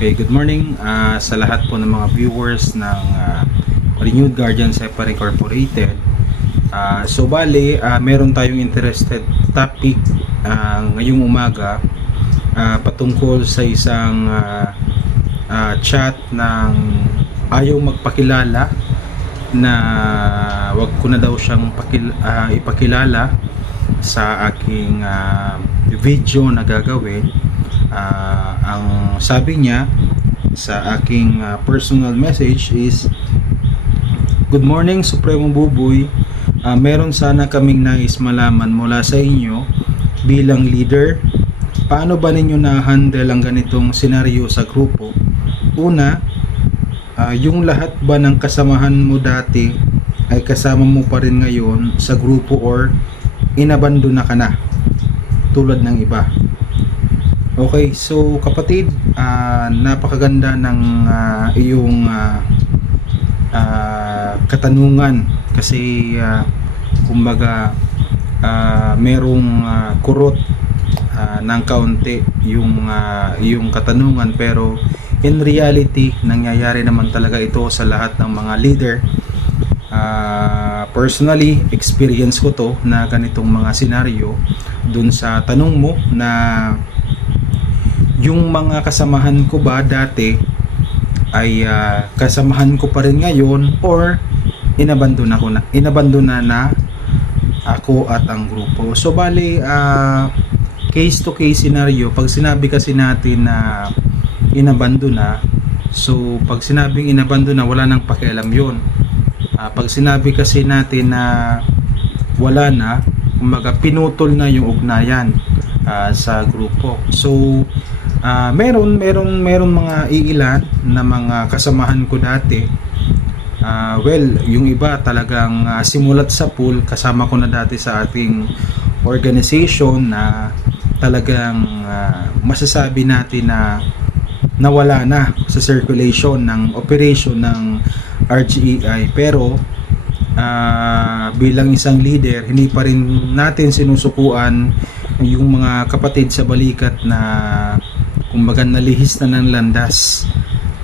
Okay, good morning sa lahat po ng mga viewers ng Renewed Guardian Sepa Incorporated. Meron tayong interested topic ngayong umaga patungkol sa isang chat ng ayaw magpakilala na wag ko na daw siyang ipakilala sa aking video na gagawin. Ang sabi niya sa aking personal message is, "Good morning Supremo Buboy, meron sana kaming nais malaman mula sa inyo bilang leader. Paano ba ninyo na-handle ang ganitong senaryo sa grupo? Una, yung lahat ba ng kasamahan mo dati ay kasama mo pa rin ngayon sa grupo or inabandona ka na tulad ng iba?" Okay, so kapatid, napakaganda ng iyong katanungan kasi kumbaga merong kurot ng kaunti yung katanungan, pero in reality nangyayari naman talaga ito sa lahat ng mga leader. Personally, experience ko to na ganitong mga senaryo. Dun sa tanong mo na yung mga kasamahan ko ba dati ay kasamahan ko pa rin ngayon or inabandona na ako at ang grupo. So case to case scenario. Pag sinabi kasi natin na inabandona, so pag sinabing inabandona, wala nang pakialam yun. Pag sinabi kasi natin na wala na, kumbaga pinutol na yung ugnayan sa grupo. So meron mga iilan na mga kasamahan ko dati. Yung iba talagang simulat sa pool, kasama ko na dati sa ating organization na talagang masasabi natin na nawala na sa circulation ng operation ng RGEI. Pero bilang isang leader, hindi pa rin natin sinusukuan yung mga kapatid sa balikat na kumbaga nalihis na ng landas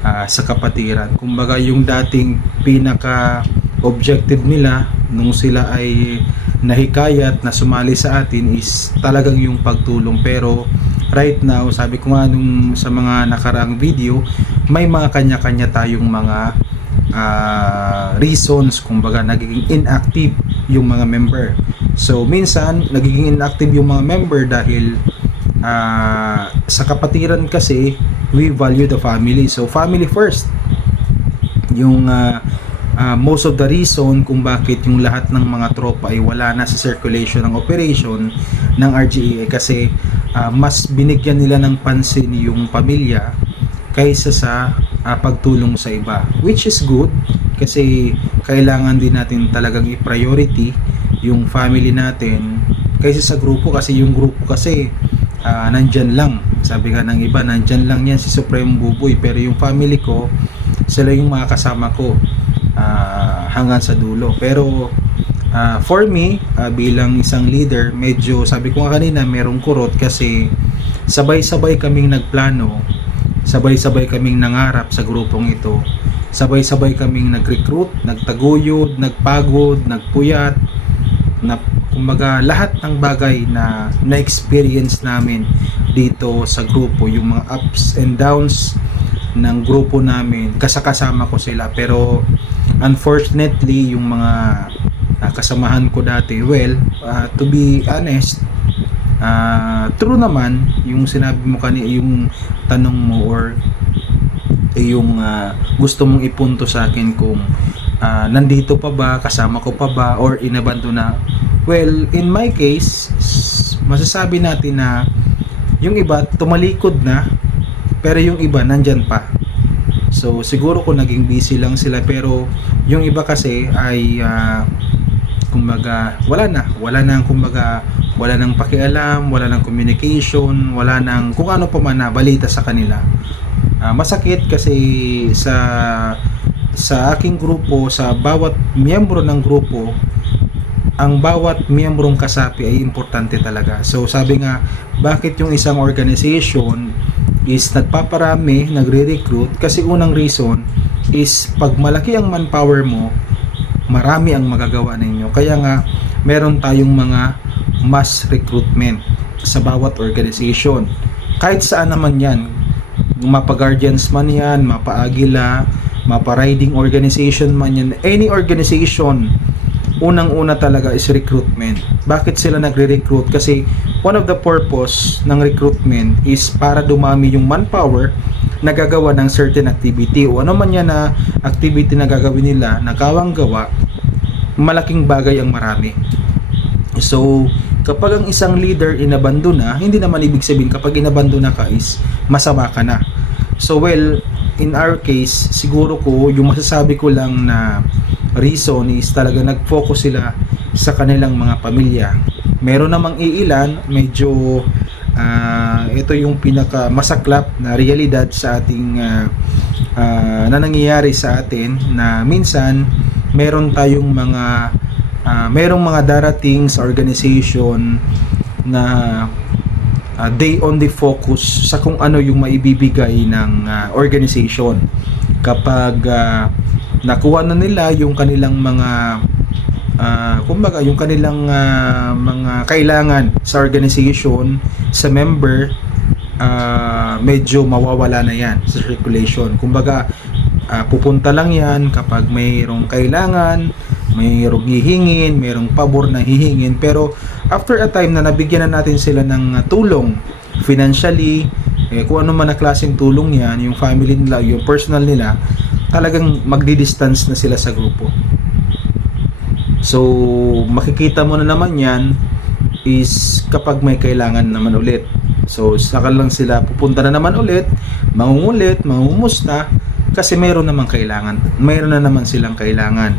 sa kapatiran. Kumbaga yung dating pinaka objective nila nung sila ay nahikayat na sumali sa atin is talagang yung pagtulong. Pero right now, sabi ko nga nung sa mga nakaraang video, may mga kanya-kanya tayong mga reasons, kumbaga nagiging inactive yung mga member. So minsan nagiging inactive yung mga member dahil sa kapatiran kasi we value the family. So family first yung most of the reason kung bakit yung lahat ng mga tropa ay wala na sa circulation ng operation ng RGEI, kasi mas binigyan nila ng pansin yung pamilya kaysa sa pagtulong sa iba, which is good kasi kailangan din natin talagang i-priority yung family natin kaysa sa grupo. Kasi yung grupo kasi nandyan lang, sabi nga ng iba, nandyan lang yan si Supremo Buboy, pero yung family ko, sila yung mga kasama ko hanggang sa dulo. Pero for me, bilang isang leader, medyo sabi ko nga kanina, merong kurot kasi sabay-sabay kaming nagplano, sabay-sabay kaming nangarap sa grupong ito, sabay-sabay kaming nag-recruit, nagtaguyod, nagpagod, nagpuyat, na kumbaga lahat ng bagay na na-experience namin dito sa grupo, yung mga ups and downs ng grupo namin, kasama ko sila. Pero unfortunately yung mga kasamahan ko dati, to be honest, true naman yung sinabi mo kanina, yung tanong mo or yung gusto mong ipunto sa akin kung nandito pa ba, kasama ko pa ba, or inabandona. Well, in my case, masasabi natin na yung iba tumalikod na, pero yung iba nandyan pa. So siguro kung naging busy lang sila, pero yung iba kasi ay kumbaga wala nang kumbaga wala nang pakialam, wala nang communication, wala nang kung ano pa man na balita sa kanila. Masakit kasi sa aking grupo, sa bawat miyembro ng grupo, ang bawat miyembrong kasapi ay importante talaga. So sabi nga, bakit yung isang organization is nagpaparami, nagre-recruit kasi unang reason is pag malaki ang manpower mo, marami ang magagawa ninyo. Kaya nga meron tayong mga mass recruitment sa bawat organization. Kahit saan naman yan, mapa-guardians man yan, mapa-agila, mapa-riding organization man yan, any organization, unang-una talaga is recruitment. Bakit sila nagre-recruit? Kasi one of the purpose ng recruitment is para dumami yung manpower na gagawa ng certain activity o ano man yan na activity na gagawin nila, na kawang gawa, malaking bagay ang marami. So, kapag ang isang leader inabandona, hindi naman ibig sabihin kapag inabandona ka is masama ka na. So, well, in our case, siguro ko, yung masasabi ko lang na reason is talaga nag-focus sila sa kanilang mga pamilya. Meron namang iilan, medyo ito yung pinaka masaklap na realidad sa ating na nangyayari sa atin, na minsan meron tayong mga merong mga darating sa organization na they only focus sa kung ano yung maibibigay ng organization. Kapag nakuha na nila yung kanilang mga kumbaga yung kanilang mga kailangan sa organization, sa member, medyo mawawala na yan sa circulation. Kumbaga pupunta lang yan kapag mayroong kailangan, mayroong hihingin, mayroong pabor na hihingin, pero after a time na nabigyan na natin sila ng tulong financially, kung ano man na klaseng tulong yan, yung family nila, yung personal nila, talagang magdi-distance na sila sa grupo. So, makikita mo na naman yan is kapag may kailangan naman ulit. So, saka lang sila pupunta na naman ulit, mangungumusta, kasi mayroon naman kailangan. Mayroon na naman silang kailangan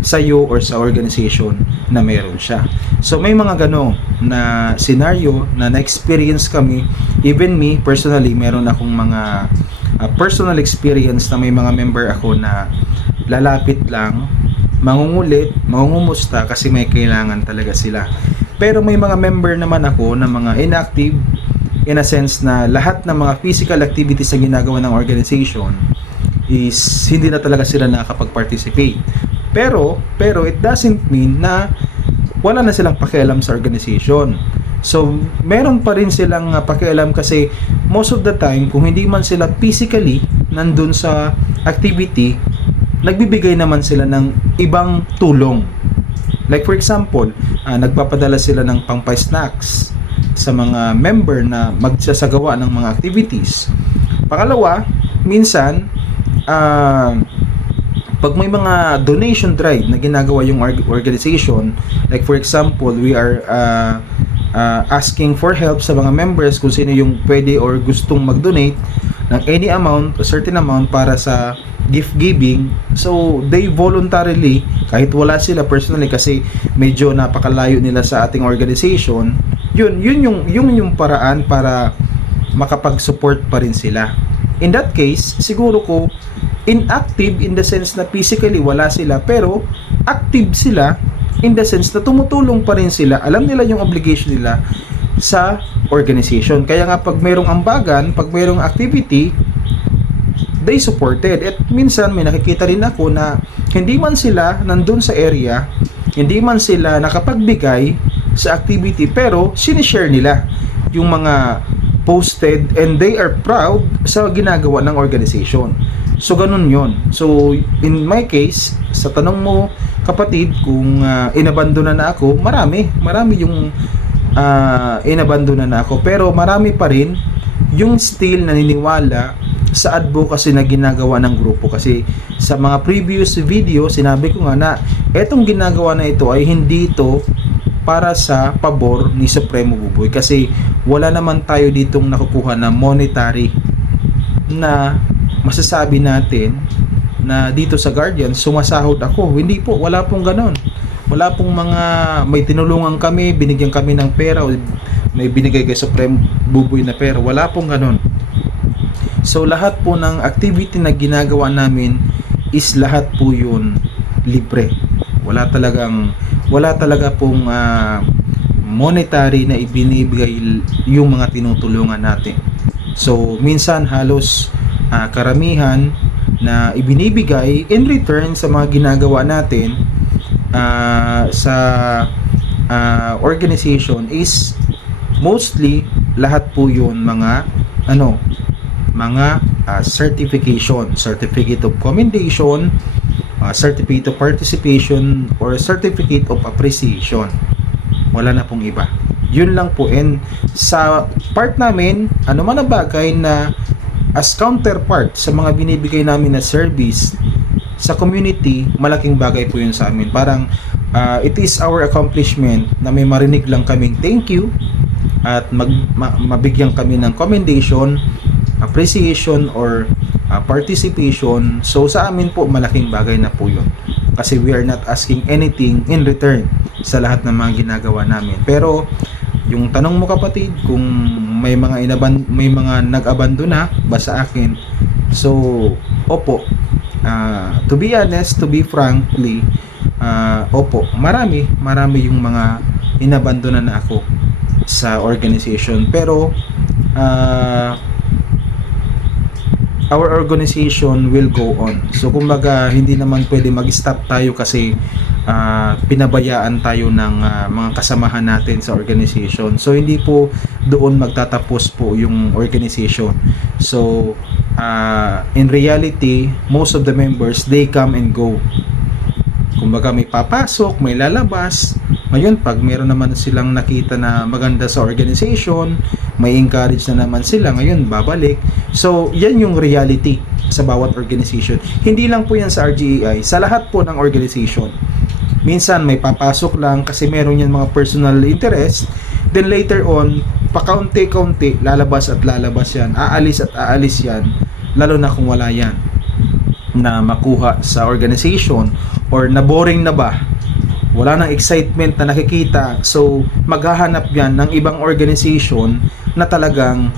sa iyo or sa organization na mayroon siya. So, may mga gano na scenario na na-experience kami. Even me, personally, meron akong mga personal experience na may mga member ako na lalapit lang, mangungulit, mangungumusta kasi may kailangan talaga sila. Pero may mga member naman ako na mga inactive, in a sense na lahat ng mga physical activities na ginagawa ng organization is hindi na talaga sila nakakapag-participate. Pero it doesn't mean na wala na silang pakialam sa organization. So, meron pa rin silang pakialam kasi most of the time, kung hindi man sila physically nandun sa activity, nagbibigay naman sila ng ibang tulong. Like for example, nagpapadala sila ng pang-snacks sa mga member na magsasagawa ng mga activities. Pangalawa, minsan, pag may mga donation drive na ginagawa yung organization, like for example, we are asking for help sa mga members kung sino yung pwede or gustong mag-donate ng any amount, a certain amount para sa gift giving. So they voluntarily, kahit wala sila personally kasi medyo napakalayo nila sa ating organization, yun yung paraan para makapag-support pa rin sila. In that case, siguro ko inactive in the sense na physically wala sila, pero active sila in the sense na tumutulong pa rin sila. Alam nila yung obligation nila sa organization. Kaya nga pag mayroong ambagan, pag mayroong activity, they supported. At minsan may nakikita rin ako na hindi man sila nandun sa area, hindi man sila nakapagbigay sa activity, pero sinishare nila yung mga posted and they are proud sa ginagawa ng organization. So ganun yon. So in my case, sa tanong mo kapatid, kung inabandona na ako, marami yung inabandona na ako, pero marami pa rin yung still naniniwala sa advocacy na ginagawa ng grupo. Kasi sa mga previous video, sinabi ko nga na etong ginagawa na ito ay hindi ito para sa pabor ni Supremo Buboy, kasi wala naman tayo ditong nakukuha na monetary na masasabi natin na dito sa Guardian sumasahod ako. Hindi po, wala pong ganon. Wala pong mga may tinulungan kami, binigyan kami ng pera o may binigay kay Supremo Buboy na pera. Wala pong ganon. So lahat po ng activity na ginagawa namin is lahat po yun libre. Wala talaga pong monetary na ibinibigay yung mga tinutulungan natin. So minsan halos karamihan na ibinibigay in return sa mga ginagawa natin sa organization is mostly lahat po yun mga certification, certificate of commendation, certificate of participation, or certificate of appreciation. Wala na pong iba. Yun lang po. And sa part namin, ano man ang bagay na as counterpart sa mga binibigay namin na service sa community, malaking bagay po yun sa amin. Parang it is our accomplishment na may marinig lang kaming thank you at mabigyan kami ng commendation, appreciation, or participation. So sa amin po, malaking bagay na po yun. Kasi we are not asking anything in return sa lahat ng mga ginagawa namin. Pero yung tanong mo kapatid, kung may mga nag-abandona ba sa akin, so opo, to be honest, to be frankly, opo, marami yung mga inabandona na ako sa organization. Pero our organization will go on. So kumbaga, hindi naman pwede mag-stop tayo kasi pinabayaan tayo ng mga kasamahan natin sa organization. So hindi po doon magtatapos po yung organization. So in reality, most of the members, they come and go. Kumbaga, may papasok, may lalabas. Ngayon, pag meron naman silang nakita na maganda sa organization, may encourage na naman sila, ngayon babalik. So yan yung reality sa bawat organization. Hindi lang po yan sa RGEI, sa lahat po ng organization. Minsan may papasok lang kasi meron yan mga personal interest, then later on, pakaunti-kaunti, lalabas at lalabas yan, aalis at aalis yan, lalo na kung wala yan na makuha sa organization, or na boring na ba, wala nang excitement na nakikita, so maghahanap yan ng ibang organization na talagang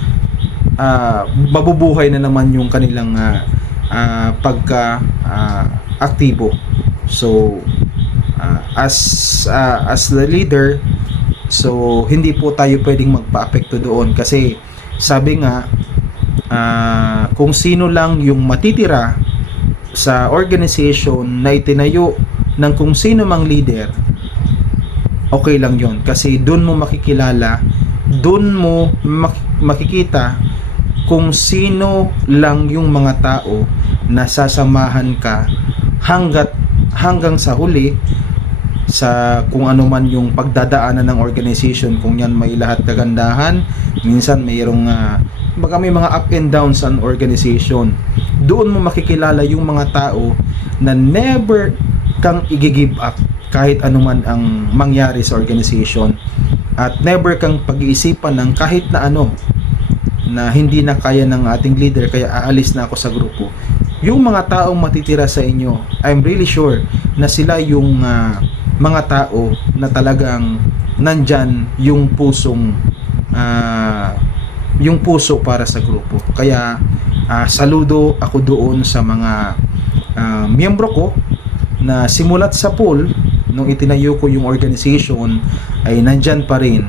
mabubuhay na naman yung kanilang pagka-aktibo. So as the leader, so hindi po tayo pwedeng magpa-apekto doon kasi sabi nga, kung sino lang yung matitira sa organization na itinayo ng kung sino mang leader, okay lang yon kasi doon mo makikilala, doon mo makikita kung sino lang yung mga tao na sasamahan ka hanggang sa huli sa kung ano man yung pagdadaanan ng organization. Kung yan may lahat kagandahan, minsan mayroong baka may mga up and downs sa organization, doon mo makikilala yung mga tao na never kang i-give up kahit anuman ang mangyari sa organization, at never kang pag-iisipan ng kahit na ano na hindi na kaya ng ating leader kaya aalis na ako sa grupo. Yung mga taong matitira sa inyo, I'm really sure na sila yung mga tao na talagang nandyan yung puso para sa grupo. Kaya saludo ako doon sa mga miyembro ko na simulat sa pool nung itinayo ko yung organization ay nandyan pa rin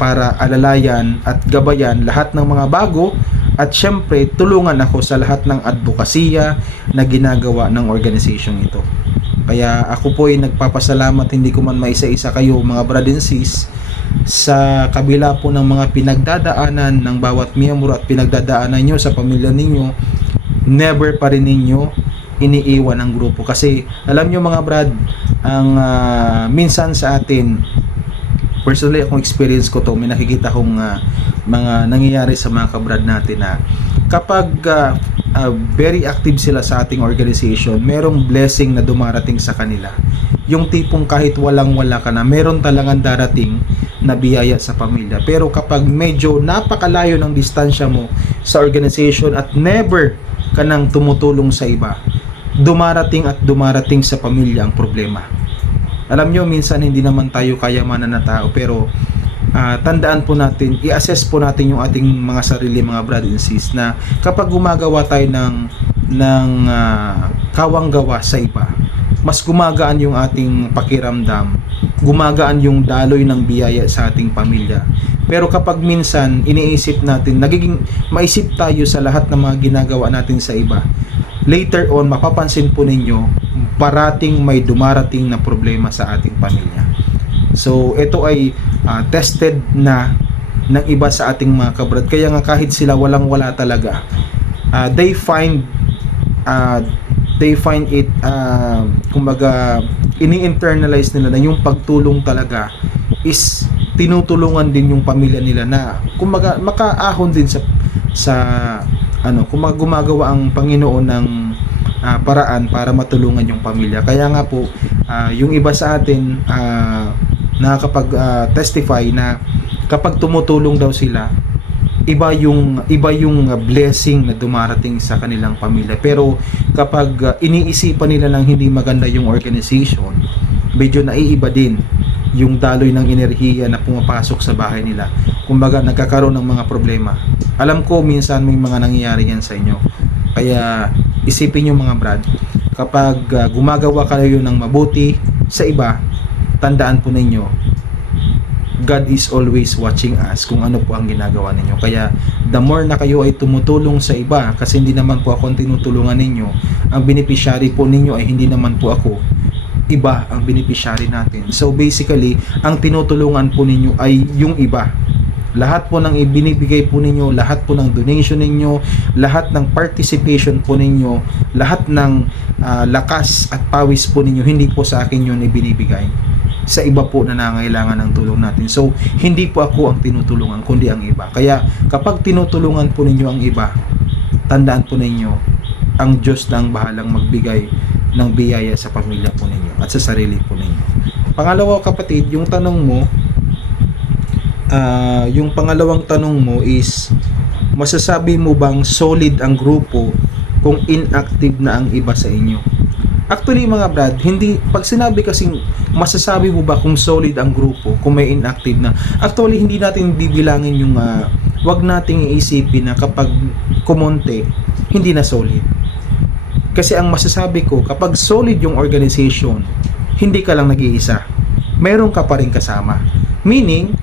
para alalayan at gabayan lahat ng mga bago, at syempre tulungan ako sa lahat ng advokasya na ginagawa ng organization ito. Kaya ako po ay nagpapasalamat, hindi ko man maisa-isa kayo mga brad and sis, sa kabila po ng mga pinagdadaanan ng bawat miyembro at pinagdadaanan nyo sa pamilya ninyo, never pa rin ninyo iniiwan ang grupo. Kasi alam nyo mga brad, ang minsan sa atin, personally akong experience ko to, may nakikita kong mga nangyayari sa mga kabrad natin na kapag very active sila sa ating organization, merong blessing na dumarating sa kanila. Yung tipong kahit walang-wala ka na, meron talagang darating na biyaya sa pamilya. Pero kapag medyo napakalayo ng distansya mo sa organization at never ka nang tumutulong sa iba, dumarating sa pamilya ang problema. Alam nyo, minsan hindi naman tayo kayamanan na tao, pero tandaan po natin, i-assess po natin yung ating mga sarili, mga brad and sis, na kapag gumagawa tayo ng kawanggawa sa iba, mas gumagaan yung ating pakiramdam, gumagaan yung daloy ng biyaya sa ating pamilya. Pero kapag minsan iniisip natin, nagiging maisip tayo sa lahat ng mga ginagawa natin sa iba, later on mapapansin po ninyo parating may dumarating na problema sa ating pamilya. So ito ay tested na ng iba sa ating mga kabrad. Kaya nga kahit sila walang-wala talaga, they find it kumbaga ini-internalize nila na yung pagtulong talaga is tinutulungan din yung pamilya nila, na kumbaga makaahon din sa kumbaga gumagawa ang Panginoon ng paraan para matulungan yung pamilya. Kaya nga po yung iba sa atin nakakapag testify na kapag tumutulong daw sila, iba yung blessing na dumarating sa kanilang pamilya. Pero kapag iniisipan nila lang hindi maganda yung organization, medyo naiiba din yung daloy ng enerhiya na pumapasok sa bahay nila. Kumbaga nagkakaroon ng mga problema. Alam ko minsan may mga nangyayari yan sa inyo. Kaya isipin nyo mga brad, kapag gumagawa kayo ng mabuti sa iba, tandaan po ninyo, God is always watching us kung ano po ang ginagawa ninyo. Kaya the more na kayo ay tumutulong sa iba, kasi hindi naman po ako ang tinutulungan ninyo, ang beneficiary po ninyo ay hindi naman po ako, iba ang beneficiary natin. So basically, ang tinutulungan po ninyo ay yung iba. Lahat po ng ibinibigay po ninyo, lahat po ng donation ninyo, lahat ng participation po ninyo, lahat ng lakas at pawis po ninyo, hindi po sa akin yun ibinibigay, sa iba po na nangangailangan ng tulong natin. So hindi po ako ang tinutulungan, kundi ang iba. Kaya kapag tinutulungan po ninyo ang iba, tandaan po ninyo, ang Diyos na ang bahalang magbigay ng biyaya sa pamilya po ninyo at sa sarili po ninyo. Pangalawa kapatid, yung tanong mo, yung pangalawang tanong mo is, masasabi mo bang solid ang grupo kung inactive na ang iba sa inyo? Actually mga brad, hindi, pag sinabi kasing masasabi mo ba kung solid ang grupo kung may inactive na, actually hindi natin bibilangin yung wag nating iisipin na kapag kumonte hindi na solid. Kasi ang masasabi ko, kapag solid yung organization, hindi ka lang nag-iisa, meron ka pa rin kasama. Meaning,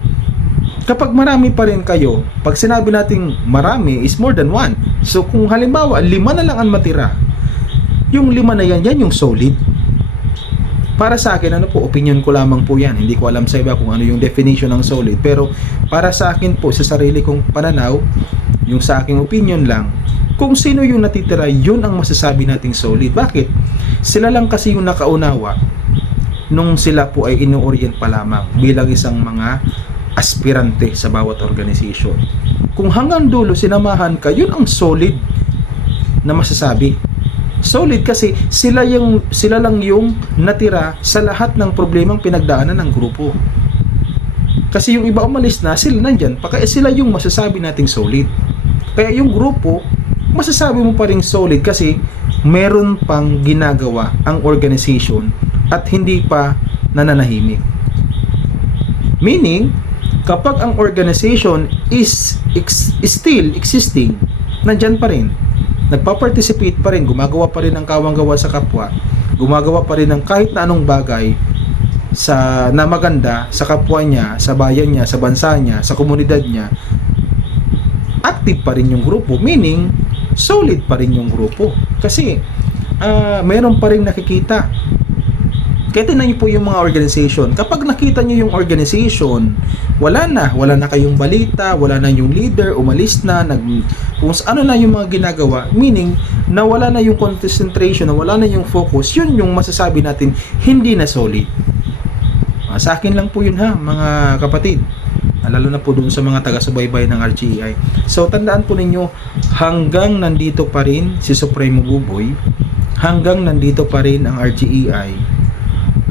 kapag marami pa rin kayo, pag sinabi nating marami is more than one. So kung halimbawa 5 na lang ang matira, yung 5 na yan yung solid. Para sa akin, opinion ko lamang po yan. Hindi ko alam sa iba kung ano yung definition ng solid. Pero para sa akin po, sa sarili kong pananaw, yung sa aking opinion lang, kung sino yung natitira, yun ang masasabi nating solid. Bakit? Sila lang kasi yung nakaunawa nung sila po ay ino-orient pa lamang bilang isang mga aspirante sa bawat organization. Kung hanggang dulo sinamahan ka, yun ang solid na masasabi. Solid kasi sila lang yung natira sa lahat ng problemang pinagdaanan ng grupo. Kasi yung iba umalis na, sila nandyan, kaya sila yung masasabi nating solid. Kaya yung grupo, masasabi mo pa rin solid kasi meron pang ginagawa ang organization at hindi pa nananahimik. Meaning, kapag ang organization is still existing, nandyan pa rin, nagpa-participate pa rin, gumagawa pa rin ng kawang-gawa sa kapwa, gumagawa pa rin ng kahit na anong bagay na maganda sa kapwa niya, sa bayan niya, sa bansa niya, sa komunidad niya, active pa rin yung grupo. Meaning, solid pa rin yung grupo. Kasi, meron pa rin nakikita. Kaya tinan niyo po yung mga organization. Kapag nakita niyo yung organization, wala na kayong balita, wala na yung leader, umalis na, kung ano na yung mga ginagawa, meaning, nawala na yung concentration, nawala na yung focus, yun yung masasabi natin, hindi na solid. Sa akin lang po yun mga kapatid. Lalo na po dun sa mga taga-subaybay ng RGEI. So, tandaan po ninyo, hanggang nandito pa rin si Supremo Buboy, hanggang nandito pa rin ang RGEI,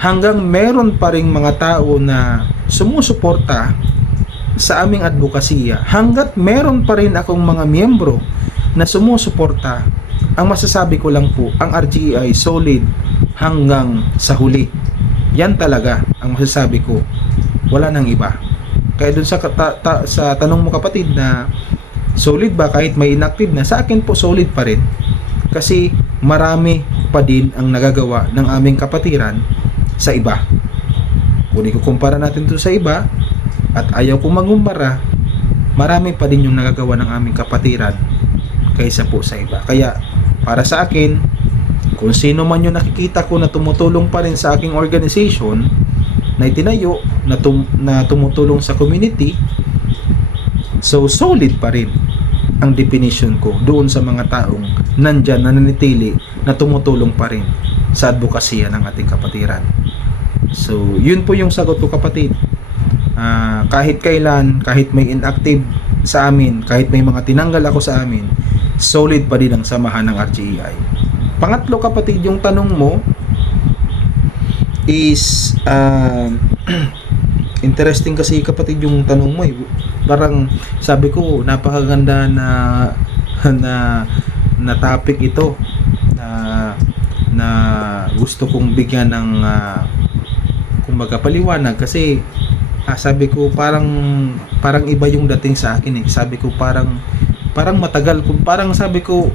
hanggang meron pa ring mga tao na sumusuporta sa aming advokasya, hanggat meron pa rin akong mga miyembro na sumusuporta, ang masasabi ko lang po, ang RGEI solid hanggang sa huli. Yan talaga ang masasabi ko. Wala nang iba. Kaya dun sa tanong mo kapatid na solid ba kahit may inactive na, sa akin po solid pa rin. Kasi marami pa din ang nagagawa ng aming kapatiran sa iba. Kung ikukumpara natin to sa iba, at ayaw kong magumbara, marami pa din yung nagagawa ng aming kapatiran kaysa po sa iba. Kaya para sa akin, kung sino man yung nakikita ko na tumutulong pa rin sa aking organization na itinayo, na tumutulong sa community, so solid pa rin ang definition ko doon sa mga taong nandyan, nananitili, na tumutulong pa rin sa advokasya ng ating kapatiran. So yun po yung sagot ko, kapatid. Kahit kailan, kahit may inactive sa amin, kahit may mga tinanggal ako sa amin, solid pa din ang samahan ng RJEI. Pangatlo, kapatid, yung tanong mo is interesting kasi, kapatid, yung tanong mo eh. Parang sabi ko, napakaganda na topic ito na gusto kong bigyan ng kumbaga paliwanag, kasi sabi ko parang iba yung dating sa akin eh. Sabi ko parang matagal, parang sabi ko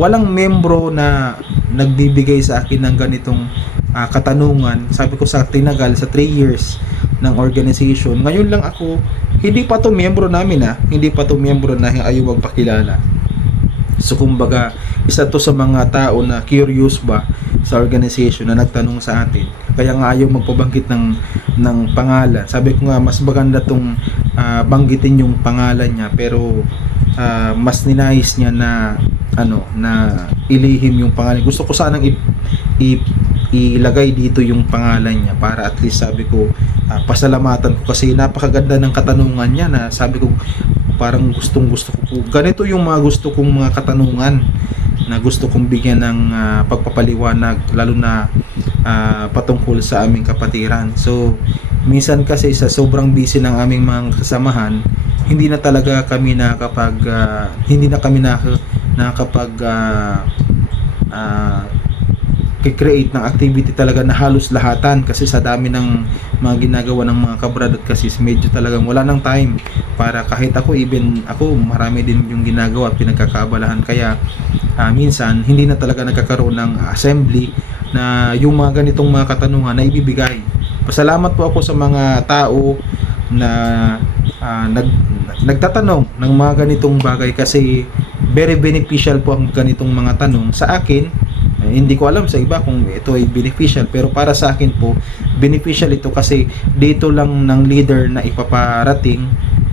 walang membro na nagbibigay sa akin ng ganitong katanungan. Sabi ko sa tinagal, sa 3 years ng organization, ngayon lang ako, hindi pa to miyembro namin hindi pa to miyembro na ayaw magpakilala. So kumbaga, isa to sa mga tao na curious ba sa organization na nagtanong sa atin, kaya nga ayaw magpabanggit ng pangalan. Sabi ko nga, mas maganda tong banggitin yung pangalan niya, pero mas ninais niya na ilihim yung pangalan. Gusto ko sanang ilagay dito yung pangalan niya para at least, sabi ko, pasalamatan ko kasi napakaganda ng katanungan niya, na sabi ko parang gusto ko po. Ganito yung mga gusto kong mga katanungan na gusto kong bigyan ng pagpapaliwanag, lalo na patungkol sa aming kapatiran. So minsan kasi sa sobrang busy ng aming mga kasamahan, hindi na talaga kami nakakapag create ng activity talaga na halos lahatan, kasi sa dami ng mga ginagawa ng mga kabrad at kasi medyo talagang wala ng time para, kahit ako, even ako, marami din yung ginagawa at pinagkakaabalahan. Kaya minsan hindi na talaga nagkakaroon ng assembly na yung mga ganitong mga katanungan na ibibigay. Pasalamat po ako sa mga tao na nagtatanong ng mga ganitong bagay, kasi very beneficial po ang ganitong mga tanong sa akin. Hindi ko alam sa iba kung ito ay beneficial, pero para sa akin po, beneficial ito, kasi dito lang ng leader na ipaparating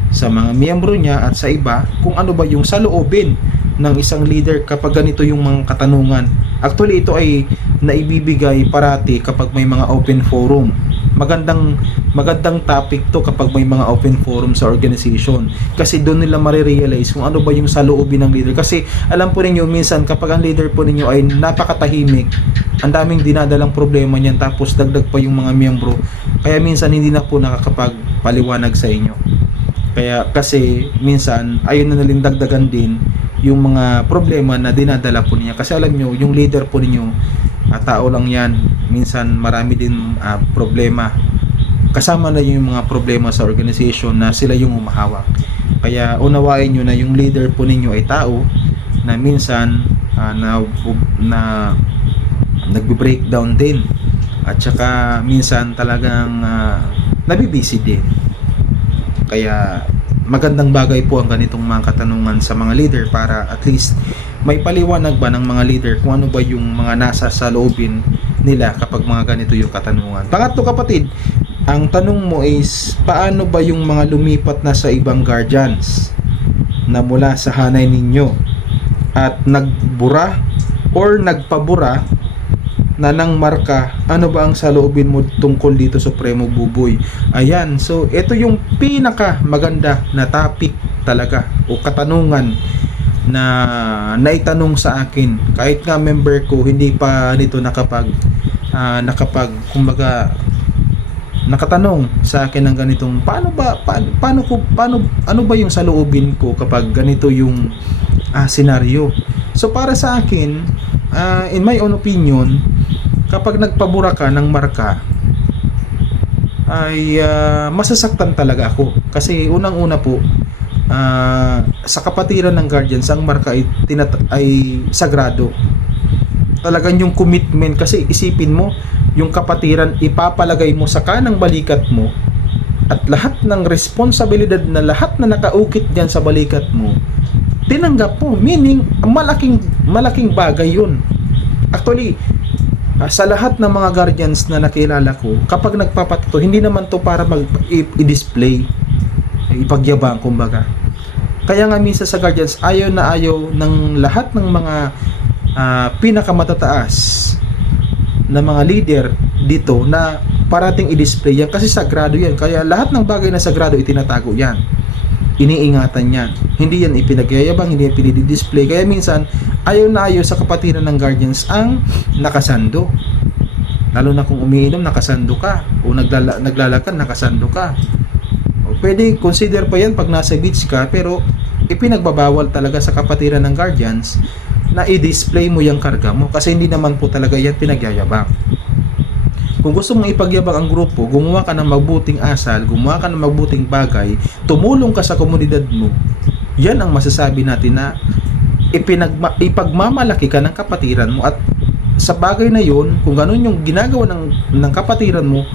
sa mga miyembro niya at sa iba kung ano ba yung saloobin ng isang leader kapag ganito yung mga katanungan. Actually, ito ay naibibigay parati kapag may mga open forum. Magandang topic to kapag may mga open forum sa organization, kasi doon nila marirealize kung ano ba yung saloobin ng leader. Kasi alam po ninyo, minsan kapag ang leader po ninyo ay napakatahimik, ang daming dinadalang problema niyan, tapos dagdag pa yung mga miyembro, kaya minsan hindi na po nakakapagpaliwanag sa inyo. Kaya kasi minsan ayun na naling dagdagan din yung mga problema na dinadala po niya, kasi alam nyo, yung leader po ninyo, tao lang yan, minsan marami din problema, kasama na yung mga problema sa organization na sila yung humahawak. Kaya unawain nyo na yung leader po ninyo ay tao na minsan na nagbe-breakdown din, at saka minsan talagang nabibisi din. Kaya magandang bagay po ang ganitong mga katanungan sa mga leader, para at least may paliwanag ba ng mga leader kung ano ba yung mga nasa sa loobin nila kapag mga ganito yung katanungan. Pangatlo, kapatid, ang tanong mo is, paano ba yung mga lumipat na sa ibang guardians na mula sa hanay ninyo at nagbura or nagpabura na ng marka, ano ba ang saloobin mo tungkol dito, Supremo Buboy? Ayan, so ito yung pinaka maganda na topic talaga o katanungan na naitanong sa akin. Kahit nga member ko hindi pa nito kumbaga nakatanong sa akin ng ganitong, paano ano ba yung saloobin ko kapag ganito yung senaryo. So para sa akin, in my own opinion, kapag nagpabura ka ng marka ay masasaktan talaga ako, kasi unang-una po, sa kapatiran ng guardians, ang marka ay sagrado. Talagang yung commitment, kasi isipin mo, yung kapatiran ipapalagay mo sa kanang balikat mo, at lahat ng responsibilidad na lahat na nakaukit diyan sa balikat mo, tinanggap mo. Meaning, malaking bagay yun. Actually, sa lahat ng mga guardians na nakilala ko, kapag nagpapato, hindi naman to para i-display, ipagyabang, kumbaga. Kaya nga minsan sa guardians, ayaw na ayaw ng lahat ng mga pinakamatataas na mga leader dito na parating i-display yan, kasi sagrado yan. Kaya lahat ng bagay na sagrado, itinatago yan, iniingatan yan, hindi yan ipinagyayabang, hindi yan pinidi-display. Kaya minsan ayaw na ayaw sa kapatiran ng guardians ang nakasando, lalo na kung umiinom, nakasando ka, o naglalakad, nakasando ka. O pwede consider pa yan pag nasa beach ka, pero ipinagbabawal talaga sa kapatiran ng guardians na i-display mo yung karga mo, kasi hindi naman po talaga yan pinagyayabang. Kung gusto mong ipagyabang ang grupo, gumawa ka ng mabuting asal, gumawa ka ng mabuting bagay, tumulong ka sa komunidad mo, yan ang masasabi natin na ipagmamalaki ka ng kapatiran mo. At sa bagay na yun, kung ganun yung ginagawa ng kapatiran mo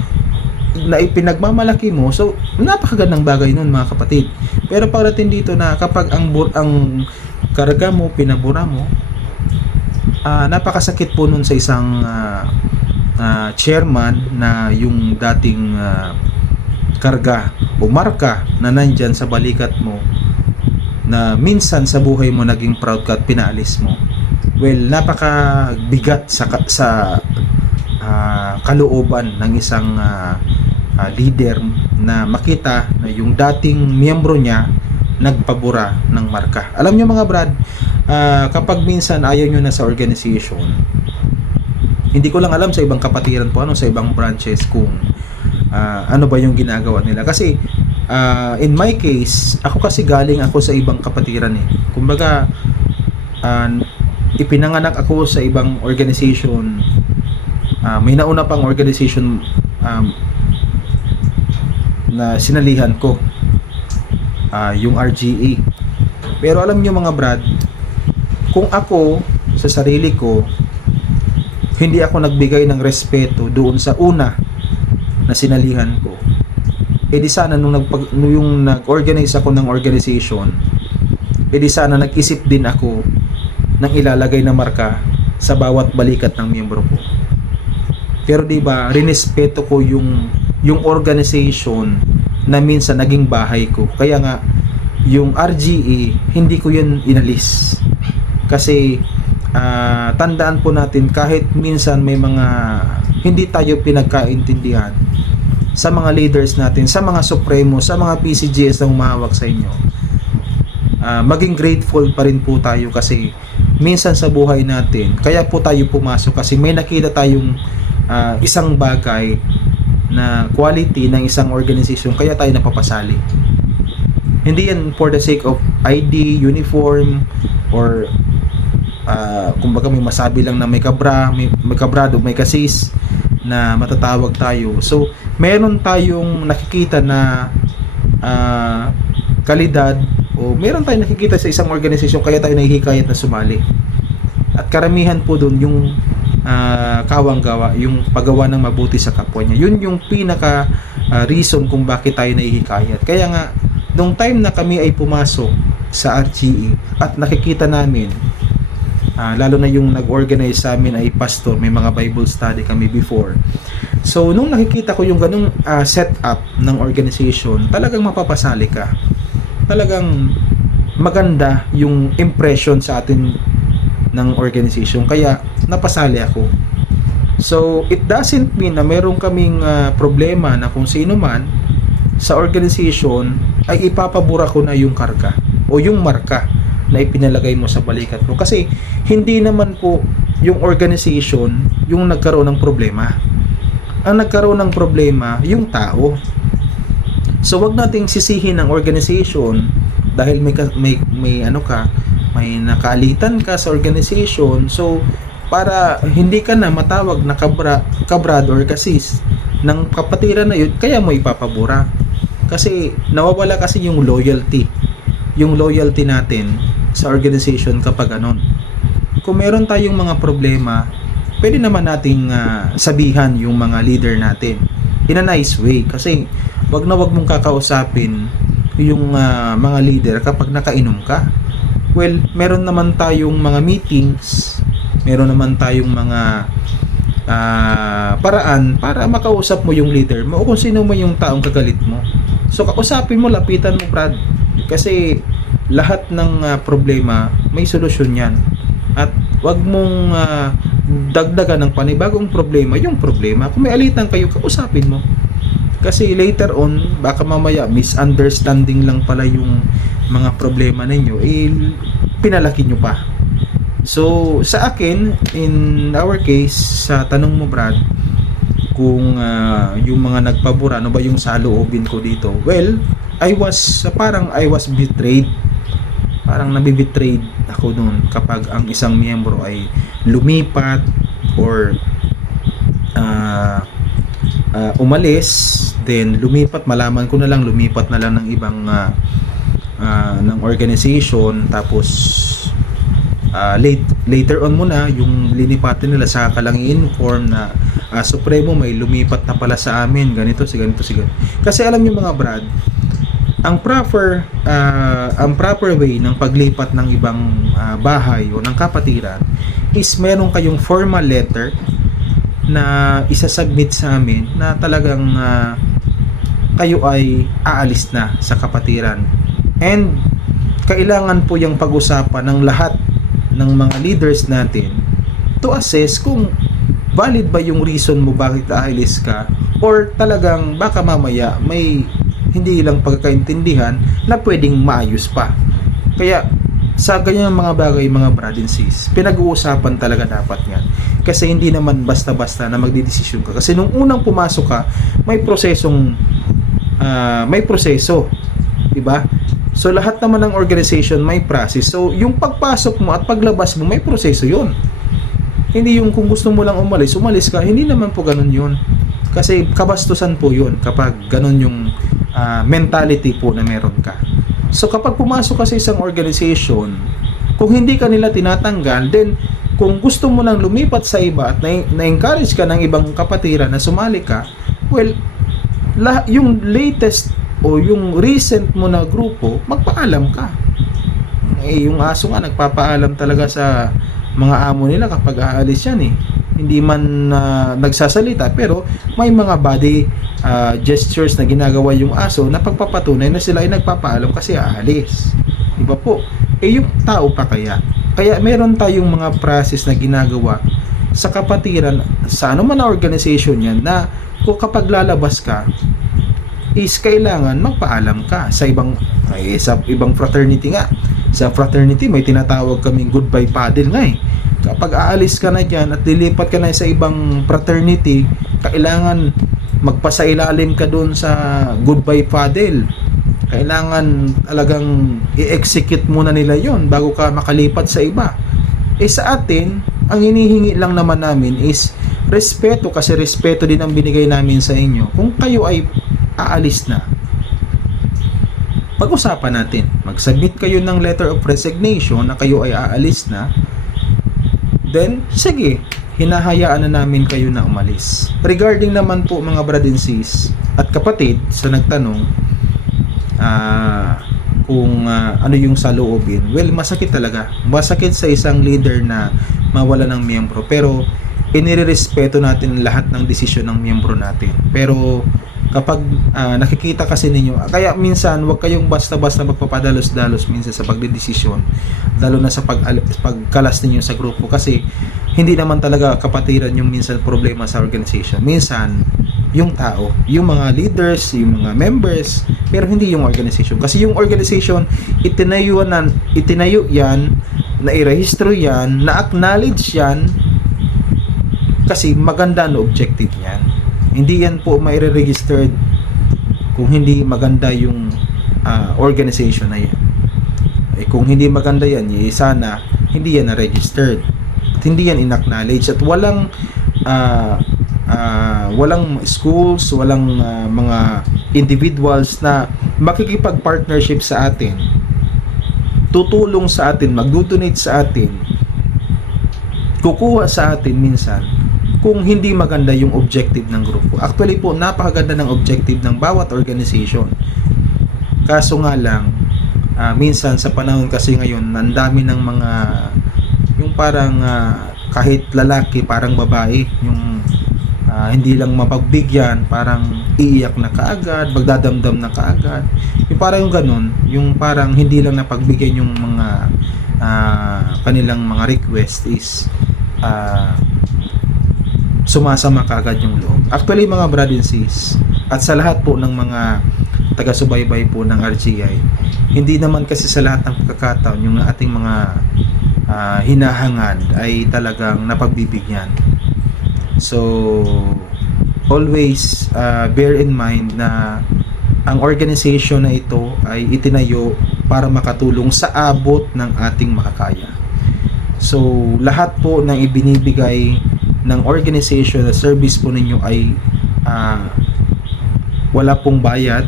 na ipinagmamalaki mo, so napakagandang bagay nun, mga kapatid. Pero pagdating dito na kapag ang karga mo, pinabura mo, napakasakit po nun sa isang chairman na yung dating karga o marka na nandyan sa balikat mo, na minsan sa buhay mo naging proud ka at pinaalis mo. Well, napakabigat sa kalooban ng isang leader na makita na yung dating miyembro niya nagpabura ng marka. Alam niyo mga brad, kapag minsan ayaw nyo na sa organization, hindi ko lang alam sa ibang kapatiran po, sa ibang branches, kung ano ba yung ginagawa nila. Kasi in my case, ako kasi galing ako sa ibang kapatiran eh. Kumbaga, ipinanganak ako sa ibang organization. May nauna pang organization na sinalihan ko, yung RGA. Pero alam nyo mga brad, kung ako sa sarili ko hindi ako nagbigay ng respeto doon sa una na sinalihan ko, edi sana nung nag-organize ako ng organization, edi sana nag-isip din ako ng ilalagay na marka sa bawat balikat ng miyembro ko. Pero di ba, rinespeto ko yung organization na minsan naging bahay ko. Kaya nga yung RGE, hindi ko yun inalis. Kasi tandaan po natin, kahit minsan may mga hindi tayo pinagkaintindihan sa mga leaders natin, sa mga supremo, sa mga PCGS na humahawak sa inyo, maging grateful pa rin po tayo, kasi minsan sa buhay natin, kaya po tayo pumasok kasi may nakita tayong isang bagay na quality ng isang organization, kaya tayo napapasali. Hindi yan for the sake of ID, uniform, or kumbaga may masabi lang na may kabrado, may kasis na matatawag tayo. So meron tayong nakikita na kalidad, o meron tayong nakikita sa isang organization, kaya tayo nahihikayat na sumali. At karamihan po doon yung kawang-gawa, yung paggawa ng mabuti sa kapwa niya. Yun yung pinaka reason kung bakit tayo nahihikayat. Kaya nga nung time na kami ay pumasok sa RGE at nakikita namin, lalo na yung nag-organize sa amin ay pastor, may mga Bible study kami before. So nung nakikita ko yung ganung setup ng organization, talagang mapapasali ka. Talagang maganda yung impression sa atin ng organization, kaya napasali ako. So it doesn't mean na meron kaming problema na kung sino man sa organization ay ipapabura ko na yung karga o yung marka na ipinalagay mo sa balikat mo, kasi hindi naman po yung organization yung nagkaroon ng problema. Ang nagkaroon ng problema yung tao. So wag nating sisihin ang organization dahil may nakaalitan ka sa organization. So para hindi ka na matawag na kabrad or kasis ng kapatiran na yun, kaya mo ipapabura. Kasi nawawala kasi yung loyalty natin sa organization kapag anon. Kung meron tayong mga problema, pwede naman nating sabihan yung mga leader natin. in a nice way. Kasi wag na wag mong kakausapin yung mga leader kapag nakainom ka. Well, meron naman tayong mga meetings, meron naman tayong mga paraan para makausap mo yung leader mo o kung sino mo yung taong kagalit mo. So kausapin mo, lapitan mo, Brad. Kasi lahat ng problema may solusyon yan. At wag mong dagdagan ng panibagong problema yung problema. Kung may alitan kayo, kausapin mo. Kasi later on, baka mamaya misunderstanding lang pala yung mga problema ninyo, pinalaki nyo pa. So, sa akin, in our case, sa tanong mo, Brad, kung yung mga nagpabura, ano ba yung saloobin ko dito? Well, I was betrayed. Parang nabibetrayed ako noon kapag ang isang miyembro ay lumipat or umalis, then lumipat, malaman ko na lang lumipat na lang ng ibang ng organization, tapos later on muna yung linipatin nila, saka lang i-inform na Supremo may lumipat na pala sa amin, ganito. Kasi alam niyo mga Brad, ang proper way ng paglipat ng ibang bahay o ng kapatiran is meron kayong formal letter na isasubmit sa amin na talagang kayo ay aalis na sa kapatiran. And kailangan po yung pag-usapan ng lahat ng mga leaders natin to assess kung valid ba yung reason mo bakit aalis ka, or talagang baka mamaya may hindi lang pagkakaintindihan na pwedeng maayos pa. Kaya sa ganyan mga bagay, mga Brad and sis, pinag-uusapan talaga dapat yan. Kasi hindi naman basta-basta na magdidesisyon ka. Kasi nung unang pumasok ka, may proseso, diba? So lahat naman ng organization may process. So yung pagpasok mo at paglabas mo, may proseso yun. Hindi yung kung gusto mo lang umalis ka. Hindi naman po ganun yun. Kasi kabastusan po yun kapag ganun yung mentality po na meron ka. So kapag pumasok ka sa isang organization, kung hindi ka nila tinatanggal, then kung gusto mo nang lumipat sa iba at na-encourage ka ng ibang kapatiran na sumali ka, well, yung latest o yung recent mo na grupo, magpaalam ka. Yung aso nga nagpapaalam talaga sa mga amo nila kapag aalis yan Hindi man nagsasalita, pero may mga body gestures na ginagawa yung aso na pagpapatunay na sila ay nagpapaalam kasi aalis. Diba po? Yung tao pa kaya? Kaya meron tayong mga process na ginagawa sa kapatiran, sa anuman na organization yan, na kung kapag lalabas ka, is kailangan magpaalam ka sa ibang fraternity nga. Sa fraternity may tinatawag kaming goodbye paddle nga Kapag aalis ka na dyan at lilipat ka na sa ibang fraternity, kailangan magpasailalim ka doon sa goodbye paddle. Kailangan talagang i-execute muna nila yon bago ka makalipat sa iba. Sa atin, ang hinihingi lang naman namin is respeto, kasi respeto din ang binigay namin sa inyo. Kung kayo ay aalis na, pag-usapan natin. Mag-submit kayo ng letter of resignation na kayo ay aalis na. Then, sige, hinahayaan na namin kayo na umalis. Regarding naman po mga brad and sis at kapatid sa nagtanong kung ano yung saloobin, well, masakit talaga. Masakit sa isang leader na mawala ng miyembro, pero inirerespeto natin lahat ng desisyon ng miyembro natin. Pero kapag nakikita kasi ninyo, kaya minsan wag kayong basta-basta magpapadalos-dalos minsan sa pagdedesisyon, lalo na sa pagkalas ninyo sa grupo, kasi hindi naman talaga kapatiran yung minsan problema sa organization. Minsan yung tao, yung mga leaders, yung mga members, pero hindi yung organization. Kasi yung organization, itinayo yan, nairehistro yan, na-acknowledge yan, kasi maganda na objective niyan. Hindi yan po maire-registered kung hindi maganda yung organization na yan. Kung hindi maganda yan, sana hindi yan na-registered at hindi yan in-acknowledge, at walang schools, walang mga individuals na makikipag-partnership sa atin, tutulong sa atin, mag-donate sa atin, kukuha sa atin minsan kung hindi maganda yung objective ng grupo. Actually po, napakaganda ng objective ng bawat organization. Kaso nga lang, minsan sa panahon kasi ngayon, ang dami ng mga, yung parang kahit lalaki, parang babae, yung hindi lang mapagbigyan, parang iiyak na kaagad, magdadamdam na kaagad. Yung parang yung ganun, yung parang hindi lang napagbigyan yung mga kanilang mga request is sumasama kaagad yung loob. Actually mga brad and sis, at sa lahat po ng mga taga-subaybay po ng RGI, hindi naman kasi sa lahat ng pagkakataon yung ating mga hinahangad ay talagang napagbibigyan. So always bear in mind na ang organization na ito ay itinayo para makatulong sa abot ng ating makakaya. So lahat po ng ibinibigay ng organization na service po ninyo ay wala pong bayad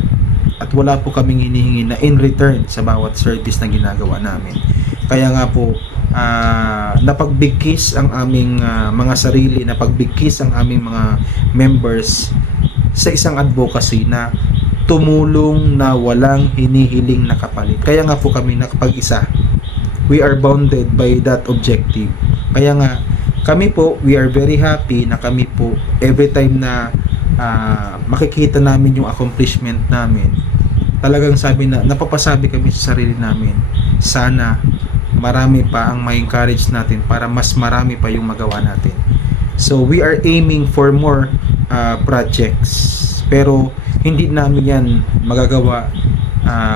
at wala po kaming hinihingi na in return sa bawat service na ginagawa namin. Kaya nga po napagbigkis ang aming mga sarili, napagbigkis ang aming mga members sa isang advocacy na tumulong na walang hinihiling na kapalit. Kaya nga po kami nakapag-isa. We are bounded by that objective. Kaya nga kami po, we are very happy na kami po every time na makikita namin yung accomplishment namin, talagang napapasabi kami sa sarili namin, sana marami pa ang ma-encourage natin para mas marami pa yung magawa natin. So we are aiming for more projects, pero hindi namin yan magagawa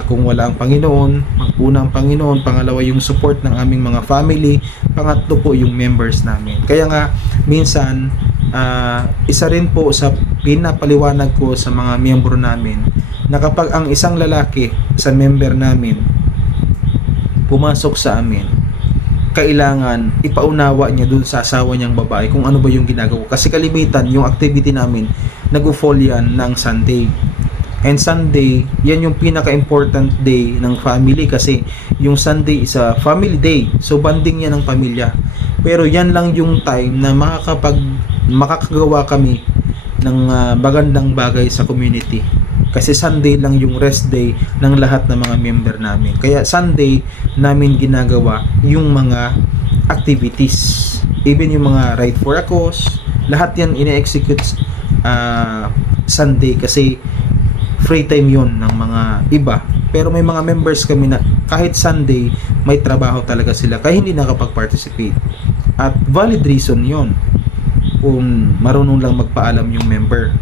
kung wala ang Panginoon. Una ang Panginoon, pangalawa yung support ng aming mga family, pangatlo po yung members namin. Kaya nga minsan isa rin po sa pinapaliwanag ko sa mga miyembro namin na kapag ang isang lalaki sa member namin pumasok sa amin, kailangan ipaunawa niya dun sa asawa niyang babae kung ano ba yung ginagawa. Kasi kalimitan, yung activity namin, nag-fall yan ng Sunday. And Sunday, yan yung pinaka-important day ng family kasi yung Sunday is a family day. So, banding yan ng pamilya. Pero yan lang yung time na makakagawa kami ng magandang bagay sa community. Kasi Sunday lang yung rest day ng lahat ng mga member namin. Kaya Sunday namin ginagawa yung mga activities. Even yung mga ride for a cause, lahat yan ine-execute Sunday kasi free time yon ng mga iba. Pero may mga members kami na kahit Sunday may trabaho talaga sila kaya hindi nakapag-participate. At valid reason yon kung marunong lang magpaalam yung member.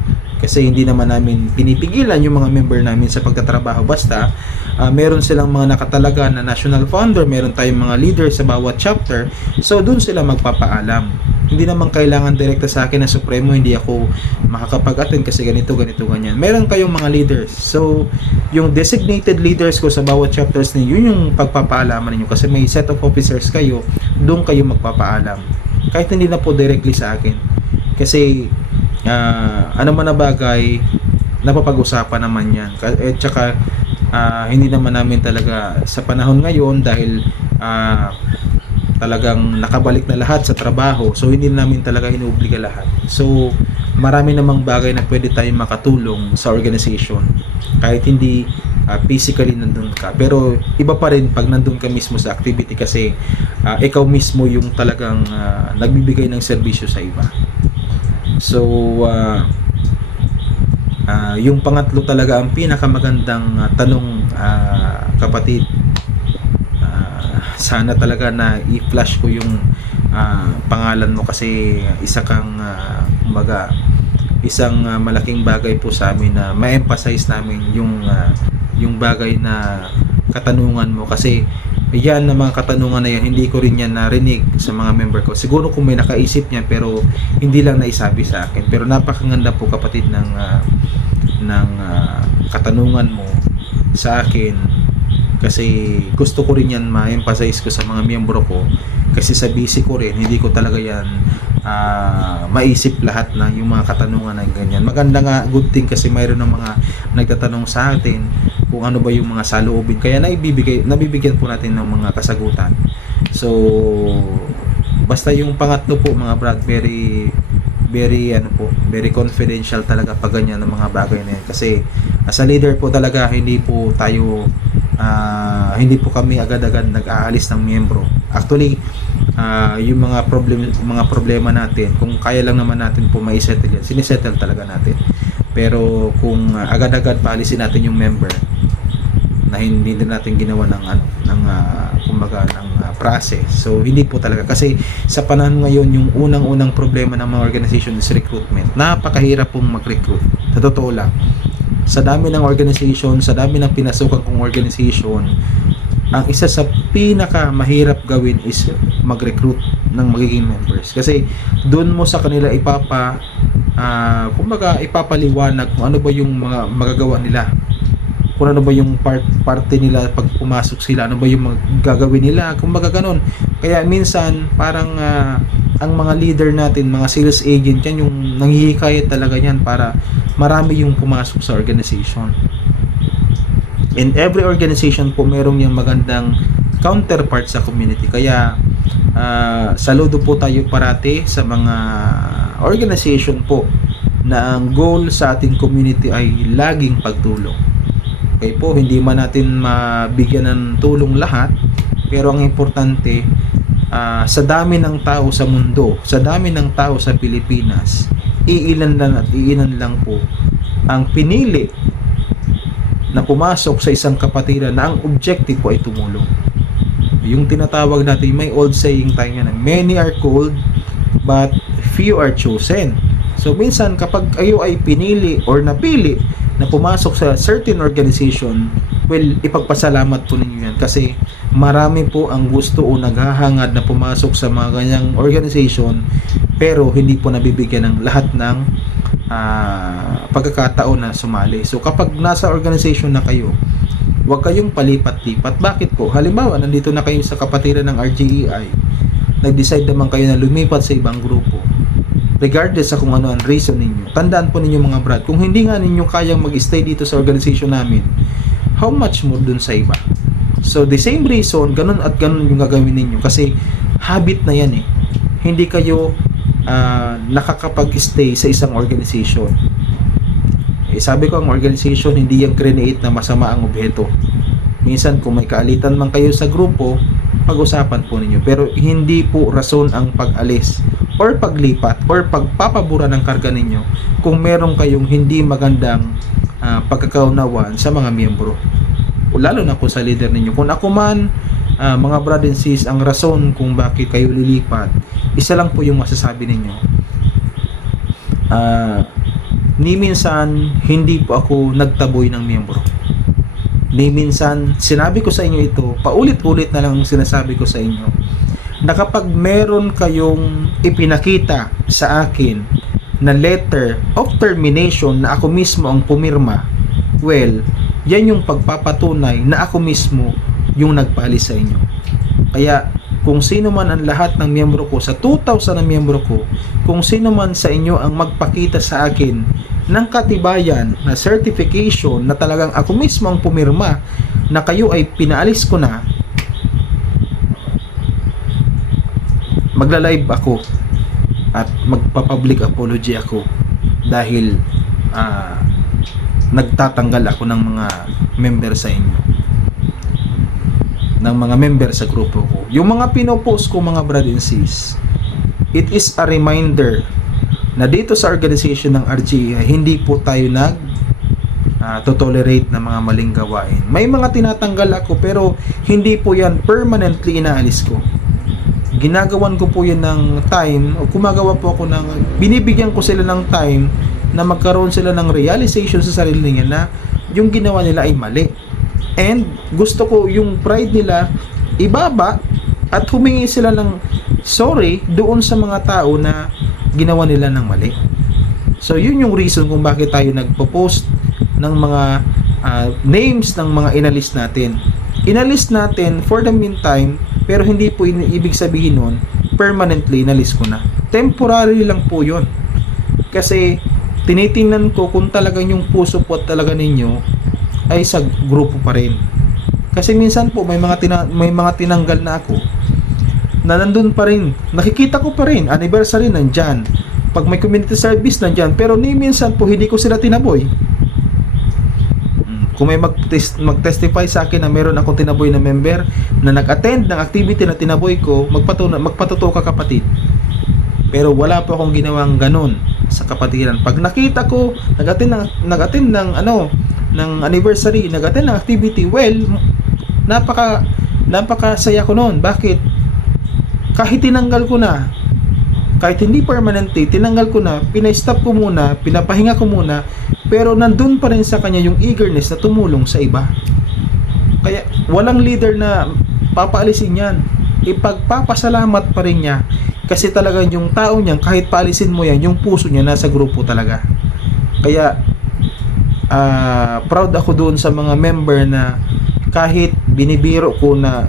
Kasi hindi naman namin pinipigilan yung mga member namin sa pagtatrabaho. Basta meron silang mga nakatalaga na national founder, meron tayong mga leader sa bawat chapter, so dun sila magpapaalam. Hindi naman kailangan direkta sa akin na supremo, hindi ako makakapag-attend kasi ganito, ganyan. Meron kayong mga leaders. So, yung designated leaders ko sa bawat chapters ninyo, yun yung pagpapaalaman ninyo. Kasi may set of officers kayo, doon kayo magpapaalam. Kahit hindi na po directly sa akin. Kasi, ano man na bagay, napapag-usapan naman yan. At saka, hindi naman namin talaga sa panahon ngayon dahil talagang nakabalik na lahat sa trabaho, so hindi namin talaga inuobliga lahat. So marami namang bagay na pwede tayong makatulong sa organization kahit hindi physically nandun ka, pero iba pa rin pag nandun ka mismo sa activity kasi ikaw mismo yung talagang nagbibigay ng serbisyo sa iba. So yung pangatlo talaga ang pinakamagandang tanong, kapatid. Sana talaga na i-flash ko yung pangalan mo kasi isa kang isang malaking bagay po sa amin na ma-emphasize namin yung bagay na katanungan mo kasi yan na mga katanungan na yan hindi ko rin yan narinig sa mga member ko. Siguro kung may nakaisip niya pero hindi lang naisabi sa akin. Pero napakaganda po kapatid ng katanungan mo sa akin. Kasi gusto ko rin yan ma-emphasize ko sa mga miyembro ko kasi sa busy ko rin hindi ko talaga yan maisip lahat na yung mga katanungan na ganyan. Maganda nga, good thing kasi mayroon ng mga nagtatanong sa atin kung ano ba yung mga saloobin kaya nabibigyan po natin ng mga kasagutan. So basta yung pangatlo po mga brad, very very ano po, very confidential talaga pag ganyan ng mga bagay na yan. Kasi as a leader po talaga, hindi po tayo hindi po kami agad-agad nag-aalis ng miyembro. Actually, yung mga problema natin, kung kaya lang naman natin po mai-settle yan, sinisettle talaga natin. Pero kung agad-agad paalisin natin yung member na hindi din natin ginawa ng process. So hindi po talaga, kasi sa panahon ngayon, yung unang-unang problema ng mga organization is recruitment. Napakahirap pong mag-recruit. Sa totoo lang, sa dami ng organization, sa dami ng pinasukan kong organization, ang isa sa pinaka mahirap gawin is mag-recruit ng magiging members. Kasi doon mo sa kanila ipapaliwanag kung ano ba yung mga magagawa nila, kung ano ba yung parte nila pag pumasok sila, ano ba yung gagawin nila, kung baga ganun. Kaya minsan parang ang mga leader natin, mga sales agent, yan yung nanghihikayat talaga yan para marami yung pumasok sa organization. In every organization po, merong yung magandang counterpart sa community. Kaya saludo po tayo parati sa mga organization po na ang goal sa ating community ay laging pagtulong. Okay po, hindi man natin mabigyan ng tulong lahat, pero ang importante, sa dami ng tao sa mundo, sa dami ng tao sa Pilipinas, iilan lang po ang pinili na pumasok sa isang kapatiran na ang objective po ay tumulong. Yung tinatawag natin, may old saying tayo na, many are called but few are chosen. So minsan kapag kayo ay pinili or napili na pumasok sa certain organization, well, ipagpasalamat po ninyo yan, kasi marami po ang gusto o naghahangad na pumasok sa mga ganyang organization, pero hindi po nabibigyan ng lahat ng pagkakataon na sumali. So kapag nasa organization na kayo, huwag kayong palipat-lipat. Bakit po? Halimbawa, nandito na kayo sa kapatiran ng RGEI, nag-decide naman kayo na lumipat sa ibang grupo, regardless sa kung ano ang reason ninyo, tandaan po ninyo mga brad, kung hindi nga ninyo kayang mag-stay dito sa organization namin, how much more dun sa iba? So the same reason, ganun at ganun yung gagawin ninyo, kasi habit na yan eh. Hindi kayo nakakapag-stay sa isang organization. Sabi ko, ang organization hindi yung create na masama ang objeto. Minsan kung may kaalitan man kayo sa grupo, pag-usapan po ninyo, pero hindi po rason ang pag-alis or paglipat or pagpapabura ng karga ninyo kung meron kayong hindi magandang pagkakaunawaan sa mga miyembro, o lalo na kung sa leader ninyo. Kung ako man, mga brad and sis, ang rason kung bakit kayo lilipat, isa lang po yung masasabi ninyo. Ni minsan hindi po ako nagtaboy ng miyembro. Ni minsan sinabi ko sa inyo ito, paulit-ulit na lang sinasabi ko sa inyo, na kapag meron kayong ipinakita sa akin na letter of termination na ako mismo ang pumirma, well, yan yung pagpapatunay na ako mismo yung nagpaalis sa inyo. Kaya kung sino man ang lahat ng miyembro ko, sa 2,000 na miyembro ko, kung sino man sa inyo ang magpakita sa akin ng katibayan na certification na talagang ako mismo ang pumirma na kayo ay pinaalis ko na, magla-live ako at magpa-public apology ako dahil nagtatanggal ako ng mga member sa inyo, ng mga member sa grupo ko. Yung mga pinopost ko, mga brad and sis, it is a reminder na dito sa organization ng RGEI, hindi po tayo to-tolerate na mga maling gawain. May mga tinatanggal ako, pero hindi po yan permanently inaalis ko. Ginagawan ko po yan ng time, o kumagawa po ako ng, binibigyan ko sila ng time na magkaroon sila ng realization sa sarili nila na yung ginawa nila ay mali. And gusto ko yung pride nila ibaba at humingi sila ng sorry doon sa mga tao na ginawa nila ng mali. So yun yung reason kung bakit tayo nagpo-post ng mga names ng mga inalis natin. Inalis natin for the meantime, pero hindi po ibig sabihin nun permanently inalis ko na. Temporary lang po yun. Kasi tinitingnan ko kung talagang yung puso po at talaga ninyo ay sa grupo pa rin. Kasi minsan po may mga tinanggal na ako na nandun pa rin. Nakikita ko pa rin, anniversary nandyan, Pag may community service nandyan, pero ni minsan po hindi ko sila tinaboy. Kung may mag-testify sa akin na meron akong tinaboy na member na nag-attend ng activity na tinaboy ko, magpatotoo ka kapatid. Pero wala po akong ginawang ganun sa kapatiran. Pag nakita ko nag-attend ng anniversary, nag-attend ng activity, well, napaka saya ko noon. Bakit? Kahit tinanggal ko na, kahit hindi permanente, tinanggal ko na, pinay-stop ko muna, pinapahinga ko muna, pero nandun pa rin sa kanya yung eagerness na tumulong sa iba. Kaya walang leader na papaalisin yan. Ipagpapasalamat pa rin niya, kasi talagang yung tao niyan, kahit paalisin mo yan, yung puso niya nasa grupo talaga. Kaya proud ako doon sa mga member na kahit binibiro ko na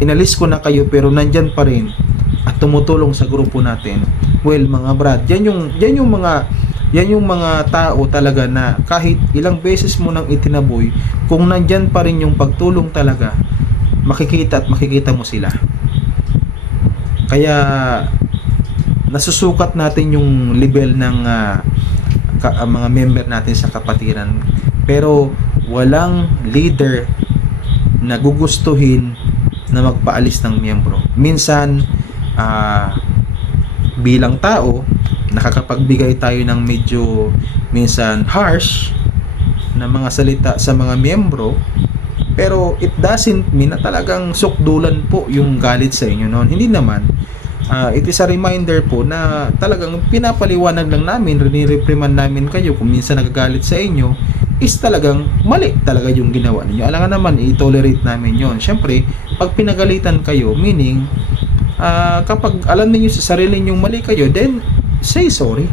inalis ko na kayo, pero nandyan pa rin at tumutulong sa grupo natin. Well, mga brad, yan yung mga tao talaga na kahit ilang beses mo nang itinaboy, kung nandyan pa rin yung pagtulong talaga, makikita mo sila. Kaya nasusukat natin yung level ng mga member natin sa kapatiran. Pero walang leader na gugustuhin na magpaalis ng miyembro. Minsan bilang tao, nakakapagbigay tayo ng medyo minsan harsh na mga salita sa mga miyembro, pero it doesn't mean na talagang sukdulan po yung galit sa inyo noon. Hindi naman. It is a reminder po na talagang pinapaliwanag lang namin, rinireprimand namin kayo kung minsan nagagalit sa inyo, is talagang mali talaga yung ginawa ninyo. Alangan naman, i-tolerate namin yon. Siyempre, pag pinagalitan kayo, meaning kapag alam niyo sa sarili ninyong mali kayo, then say sorry.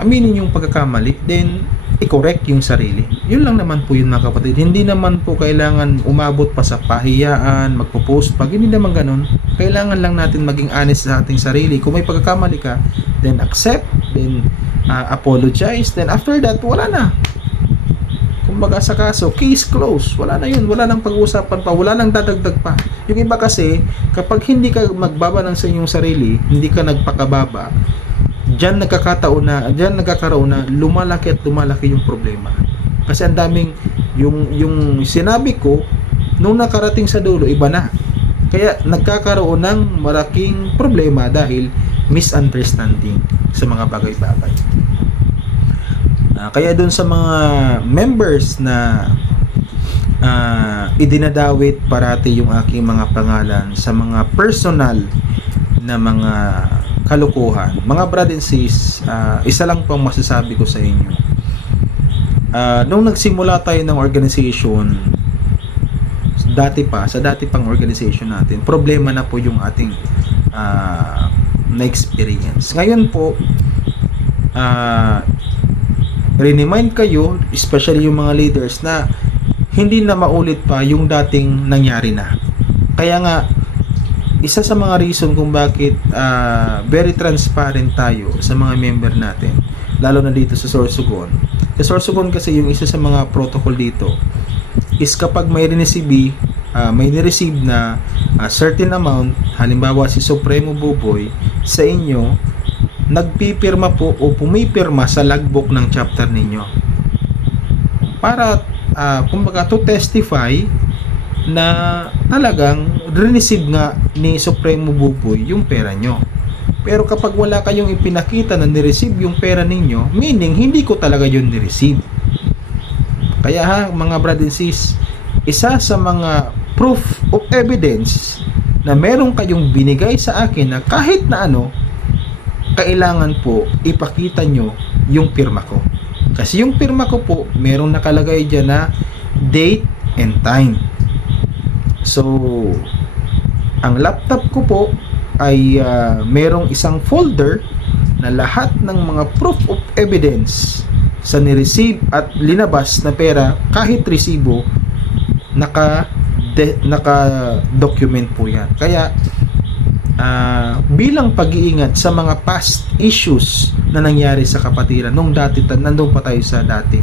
Aminin yung pagkakamali, then i-correct yung sarili. Yun lang naman po yun, mga kapatid. Hindi naman po kailangan umabot pa sa pahiyaan, magpo-post pag hindi naman ganun. Kailangan lang natin maging honest sa ating sarili. Kung may pagkakamali ka, then accept, then apologize, then after that, wala na. Kumbaga sa kaso, case closed. Wala na yun. Wala nang pag-uusapan pa. Wala nang dadagdag pa. Yung iba kasi, kapag hindi ka magbaba ng sa inyong sarili, hindi ka nagpakababa, diyan nagkakaroon na lumalaki at lumalaki yung problema. Kasi ang daming yung sinabi ko nung nakarating sa dulo, iba na. Kaya nagkakaroon ng malaking problema dahil misunderstanding sa mga bagay-bagay. Kaya doon sa mga members na idinadawit parati yung aking mga pangalan sa mga personal na mga kalukuhan, mga brad and sis, isa lang pang masasabi ko sa inyo. Nung nagsimula tayo ng organization, sa dati pang organization natin, problema na po yung ating na-experience. Ngayon po, remind kayo, especially yung mga leaders, na hindi na maulit pa yung dating nangyari na. Kaya nga, isa sa mga reason kung bakit very transparent tayo sa mga member natin, lalo na dito sa Sorsogon. Sa Sorsogon kasi yung isa sa mga protocol dito is kapag may ni-receive na certain amount, halimbawa si Supremo Buboy, sa inyo, nagpipirma po o pumipirma sa logbook ng chapter ninyo para kumbaga to testify na talagang receive nga ni Supremo Buboy yung pera nyo. Pero kapag wala kayong ipinakita na ni-receive yung pera ninyo, meaning hindi ko talaga yun ni-receive. Kaya mga brad and sis, isa sa mga proof of evidence na meron kayong binigay sa akin na kahit na ano, kailangan po ipakita nyo yung pirma ko. Kasi yung pirma ko po, merong nakalagay dyan na date and time. So, ang laptop ko po ay merong isang folder na lahat ng mga proof of evidence sa ni-receive at linabas na pera, kahit resibo, naka-document po yan. Kaya, bilang pag-iingat sa mga past issues na nangyari sa kapatiran, nung dati, nandun pa tayo sa dati.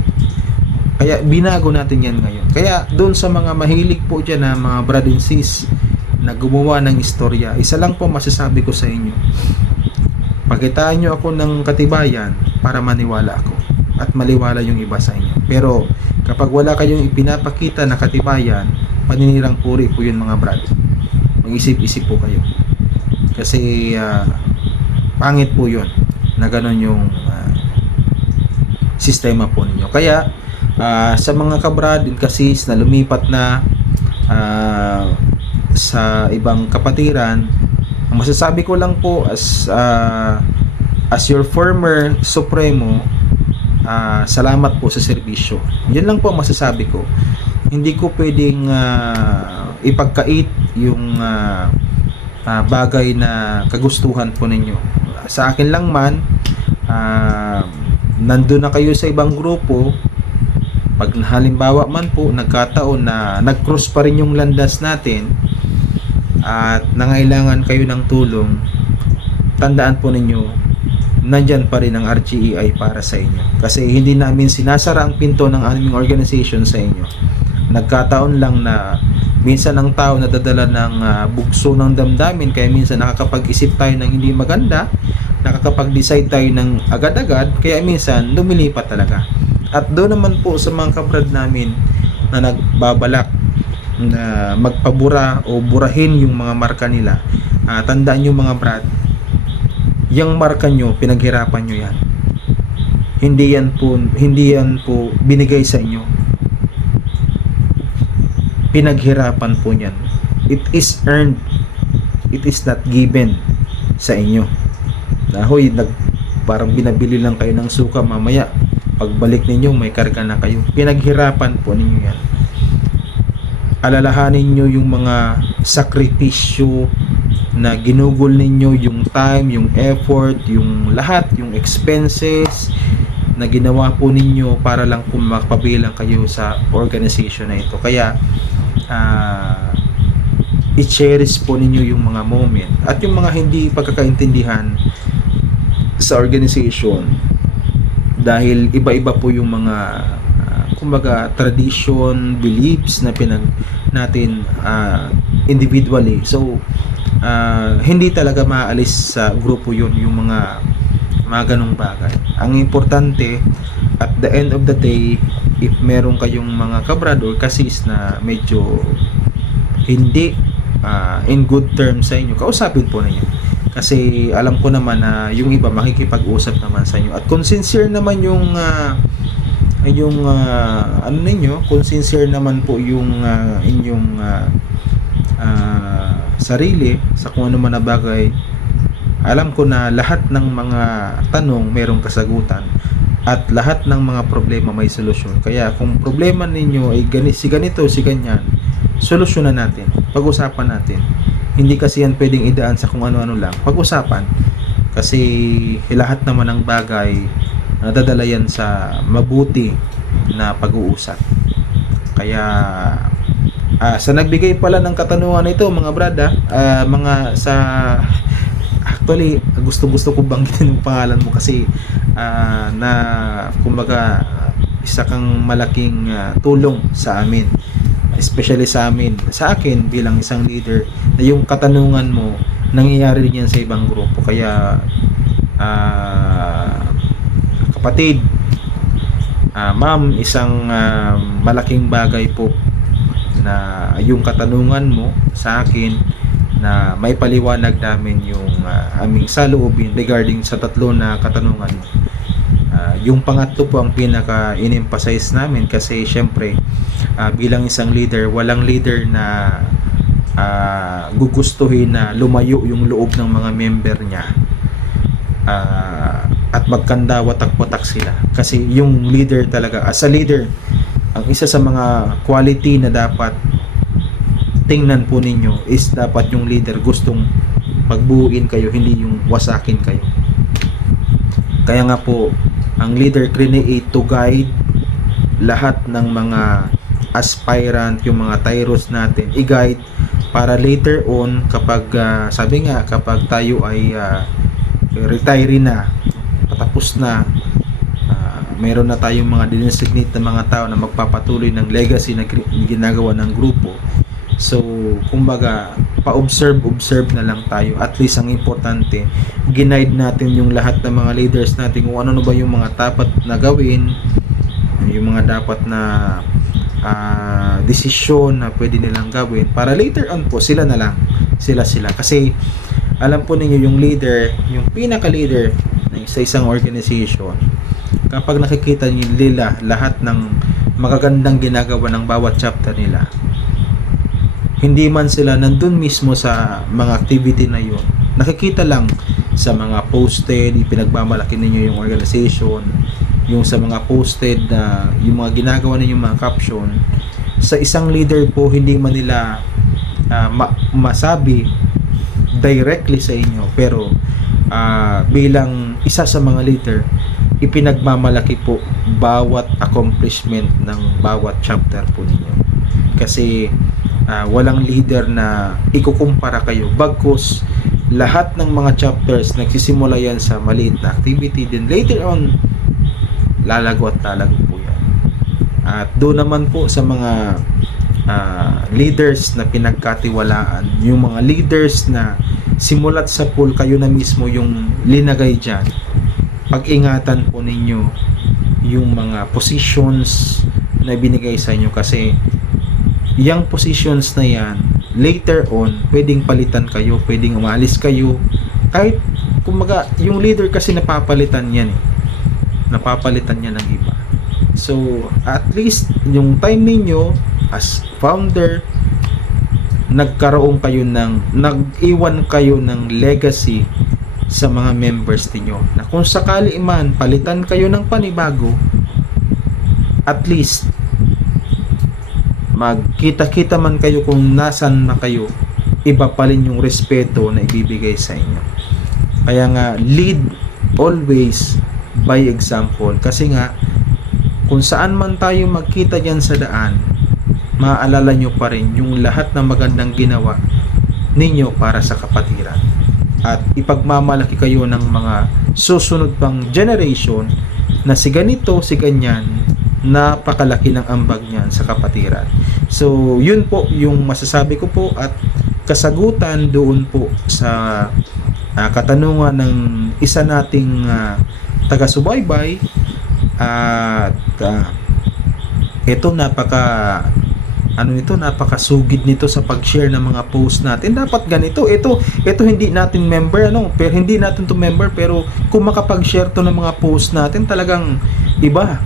Kaya binago natin yan ngayon. Kaya doon sa mga mahilig po dyan na mga brad and sis na gumawa ng istorya, isa lang po masasabi ko sa inyo. Pakitaan nyo ako ng katibayan para maniwala ako at maliwala yung iba sa inyo. Pero kapag wala kayong ipinapakita na katibayan, paninirang puri po yun mga brad. Mag-isip-isip po kayo. Kasi pangit po yun na ganun yung sistema po ninyo. Kaya sa mga kabrad and kasis na lumipat na sa ibang kapatiran, ang masasabi ko lang po as your former supremo, salamat po sa serbisyo. Yun lang po ang masasabi ko. Hindi ko pwedeng ipagkait yung bagay na kagustuhan po ninyo. Sa akin lang man, nandun na kayo sa ibang grupo, pag halimbawa man po nagkataon na nag-cross pa rin yung landas natin at nangailangan kayo ng tulong, tandaan po ninyo, nandyan pa rin ang RGEI para sa inyo. Kasi hindi namin sinasara ang pinto ng aming organization sa inyo. Nagkataon lang na minsan ang tao nadadala ng bugso ng damdamin, kaya minsan nakakapag-isip tayo ng hindi maganda, nakakapag-decide tayo ng agad-agad, kaya minsan lumilipat talaga. At doon naman po sa mga kabrad namin na nagbabalak na magpabura o burahin yung mga marka nila, tandaan nyo mga brad, yung marka nyo, pinaghirapan nyo yan. Hindi yan po binigay sa inyo. Pinaghirapan po yan. It is earned. It is not given sa inyo. Nahoy, parang binabili lang kayo ng suka, mamaya pagbalik ninyo may karga na kayo. Pinaghirapan po ninyo yan. Alalahanin nyo yung mga sakripisyo na ginugol ninyo, yung time, yung effort, yung lahat, yung expenses na ginawa po ninyo para lang kung makapabilang kayo sa organization na ito. Kaya i-cherish po ninyo yung mga moment at yung mga hindi pagkakaintindihan sa organization, dahil iba-iba po yung mga kumbaga tradition, beliefs na pinag natin individually. So hindi talaga maalis sa grupo yun yung mga ganong bagay. Ang importante at the end of the day, if meron kayong mga kabrad or kasis na medyo hindi in good terms sa inyo, kausapin po ninyo. Kasi alam ko naman na yung iba makikipag-usap naman sa inyo. At kung sincere naman yung ano ninyo, kung sincere naman po yung inyong sarili sa kung ano man na bagay, alam ko na lahat ng mga tanong merong kasagutan at lahat ng mga problema may solusyon. Kaya kung problema ninyo ay si ganito, si ganyan, solusyonan natin, pag-usapan natin. Hindi kasi yan pwedeng idaan sa kung ano-ano lang. Pag-usapan. Kasi lahat naman ng bagay nadadala yan sa mabuti na pag-uusap. Kaya sa nagbigay pala ng katanungan ito mga brada, mga sa actually gusto ko banggitin yung pangalan mo kasi na kumbaga isa kang malaking tulong sa amin, especially sa akin bilang isang leader, na yung katanungan mo nangyayari rin yan sa ibang grupo. Kaya kapatid, ma'am, isang malaking bagay po na yung katanungan mo sa akin, na may paliwanag namin yung aming saloobin regarding sa tatlo na katanungan mo. Yung pangatlo po ang pinaka in-emphasize namin kasi syempre bilang isang leader, walang leader na gugustuhin na lumayo yung loob ng mga member niya at magkanda watak-watak sila. Kasi yung leader talaga, as a leader, ang isa sa mga quality na dapat tingnan po ninyo is dapat yung leader gustong pagbuuin kayo, hindi yung wasakin kayo. Kaya nga po, ang leader create to guide lahat ng mga aspirant, yung mga tyros natin, i-guide para later on kapag sabi nga, kapag tayo ay retire na, patapos na, mayroon na tayong mga dinesignate na mga tao na magpapatuloy ng legacy na ginagawa ng grupo. So kumbaga pa-observe na lang tayo. At least ang importante, ginaid natin yung lahat ng mga leaders natin kung ano ba yung mga dapat na gawin, yung mga dapat na desisyon na pwede nilang gawin para later on po sila na lang, sila kasi alam po ninyo yung leader, yung pinaka leader sa isang organization, kapag nakikita nila lahat ng magagandang ginagawa ng bawat chapter nila, hindi man sila nandun mismo sa mga activity na yun, nakikita lang sa mga posted, ipinagmamalaki ninyo yung organization, yung sa mga posted na yung mga ginagawa ninyong mga caption, sa isang leader po hindi man nila masabi directly sa inyo, pero bilang isa sa mga leader, ipinagmamalaki po bawat accomplishment ng bawat chapter po ninyo. Kasi walang leader na ikukumpara kayo, bagkus lahat ng mga chapters nagsisimula yan sa maliit na activity, then later on lalago at lalago po yan. At doon naman po sa mga leaders na pinagkatiwalaan, yung mga leaders na simulat sa pool kayo na mismo yung linagay dyan, pag-ingatan po ninyo yung mga positions na binigay sa inyo, kasi yung positions na yan later on pwedeng palitan kayo, pwedeng umalis kayo, kahit kumaga yung leader kasi napapalitan yan napapalitan niya ng iba. So at least yung time ninyo as founder, nag-iwan kayo ng legacy sa mga members niyo, na kung sakali man palitan kayo ng panibago, at least magkita-kita man kayo kung nasan na kayo, iba pa rin yung respeto na ibibigay sa inyo. Kaya nga, lead always by example, kasi nga kung saan man tayo magkita dyan sa daan, maaalala nyo pa rin yung lahat ng magandang ginawa ninyo para sa kapatiran, at ipagmamalaki kayo ng mga susunod pang generation na si ganito, si ganyan, napakalaki ng ambag niyan sa kapatiran. So yun po yung masasabi ko po, at kasagutan doon po sa katanungan ng isa nating taga-subaybay. At ito napakasugid nito sa pag-share ng mga post natin. Dapat ganito. Ito hindi natin member, pero hindi natin to member, pero kung makapag-share to ng mga post natin, talagang iba.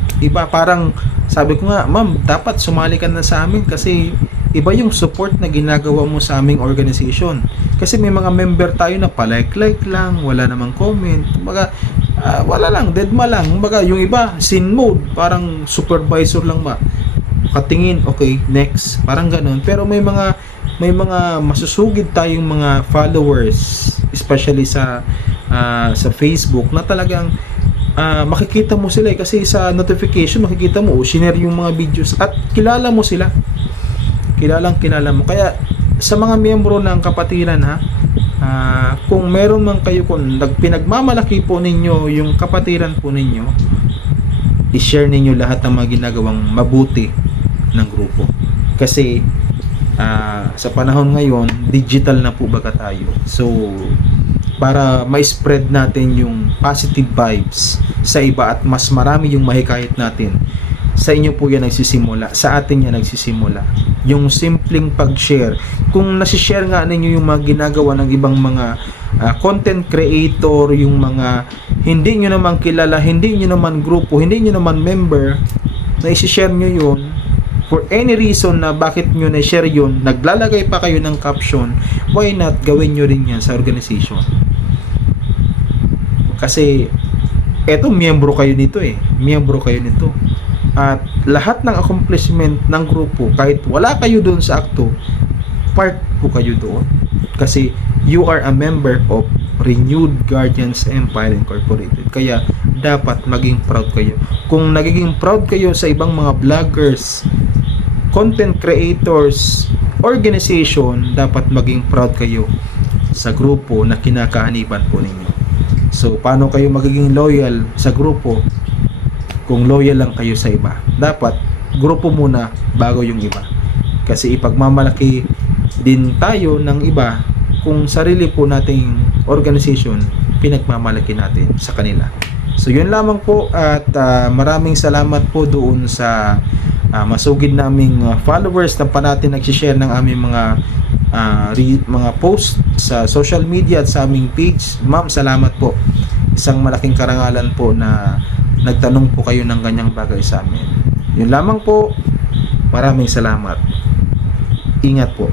Parang sabi ko nga, ma'am, dapat sumali ka na sa amin, kasi iba yung support na ginagawa mo sa aming organization. Kasi may mga member tayo na palike lang, wala namang comment, kumbaga wala lang, deadma lang, kumbaga yung iba sin mode, parang supervisor lang katingin, okay, next, parang ganun. Pero may mga masusugid tayong mga followers, especially sa Facebook, na talagang makikita mo sila kasi sa notification makikita mo, shinare yung mga videos at kilala mo sila, kilala mo. Kaya sa mga miyembro ng kapatiran, kung meron man kayo, kung pinagmamalaki po ninyo yung kapatiran po ninyo, i-share ninyo lahat ng mga ginagawang mabuti ng grupo. Kasi sa panahon ngayon, digital na po baga tayo. So para ma-spread natin yung positive vibes sa iba at mas marami yung mahikayat natin, sa inyo po yan nagsisimula, sa atin yan nagsisimula. Yung simpleng pag-share. Kung nasi-share nga ninyo yung mga ginagawa ng ibang mga content creator, yung mga hindi nyo naman kilala, hindi nyo naman grupo, hindi nyo naman member, na isi-share nyo yun for any reason na bakit nyo na-share yun, naglalagay pa kayo ng caption, why not gawin nyo rin yan sa organization? Kasi eto, miyembro kayo nito at lahat ng accomplishment ng grupo, kahit wala kayo doon sa akto, part po kayo doon, kasi you are a member of Renewed Guardians Empire Incorporated. Kaya dapat maging proud kayo. Kung nagiging proud kayo sa ibang mga vloggers, content creators, organization, dapat maging proud kayo sa grupo na kinakaaniban po ninyo. So paano kayo magiging loyal sa grupo kung loyal lang kayo sa iba? Dapat grupo muna bago yung iba, kasi ipagmamalaki din tayo ng iba kung sarili po nating organization pinagmamalaki natin sa kanila. So yun lamang po, at maraming salamat po doon sa masugid naming followers na pa natin nagsishare ng aming mga post sa social media at sa aming page. Ma'am, salamat po. Isang malaking karangalan po na nagtanong po kayo ng ganyang bagay sa amin. Yun lamang po. Maraming salamat. Ingat po.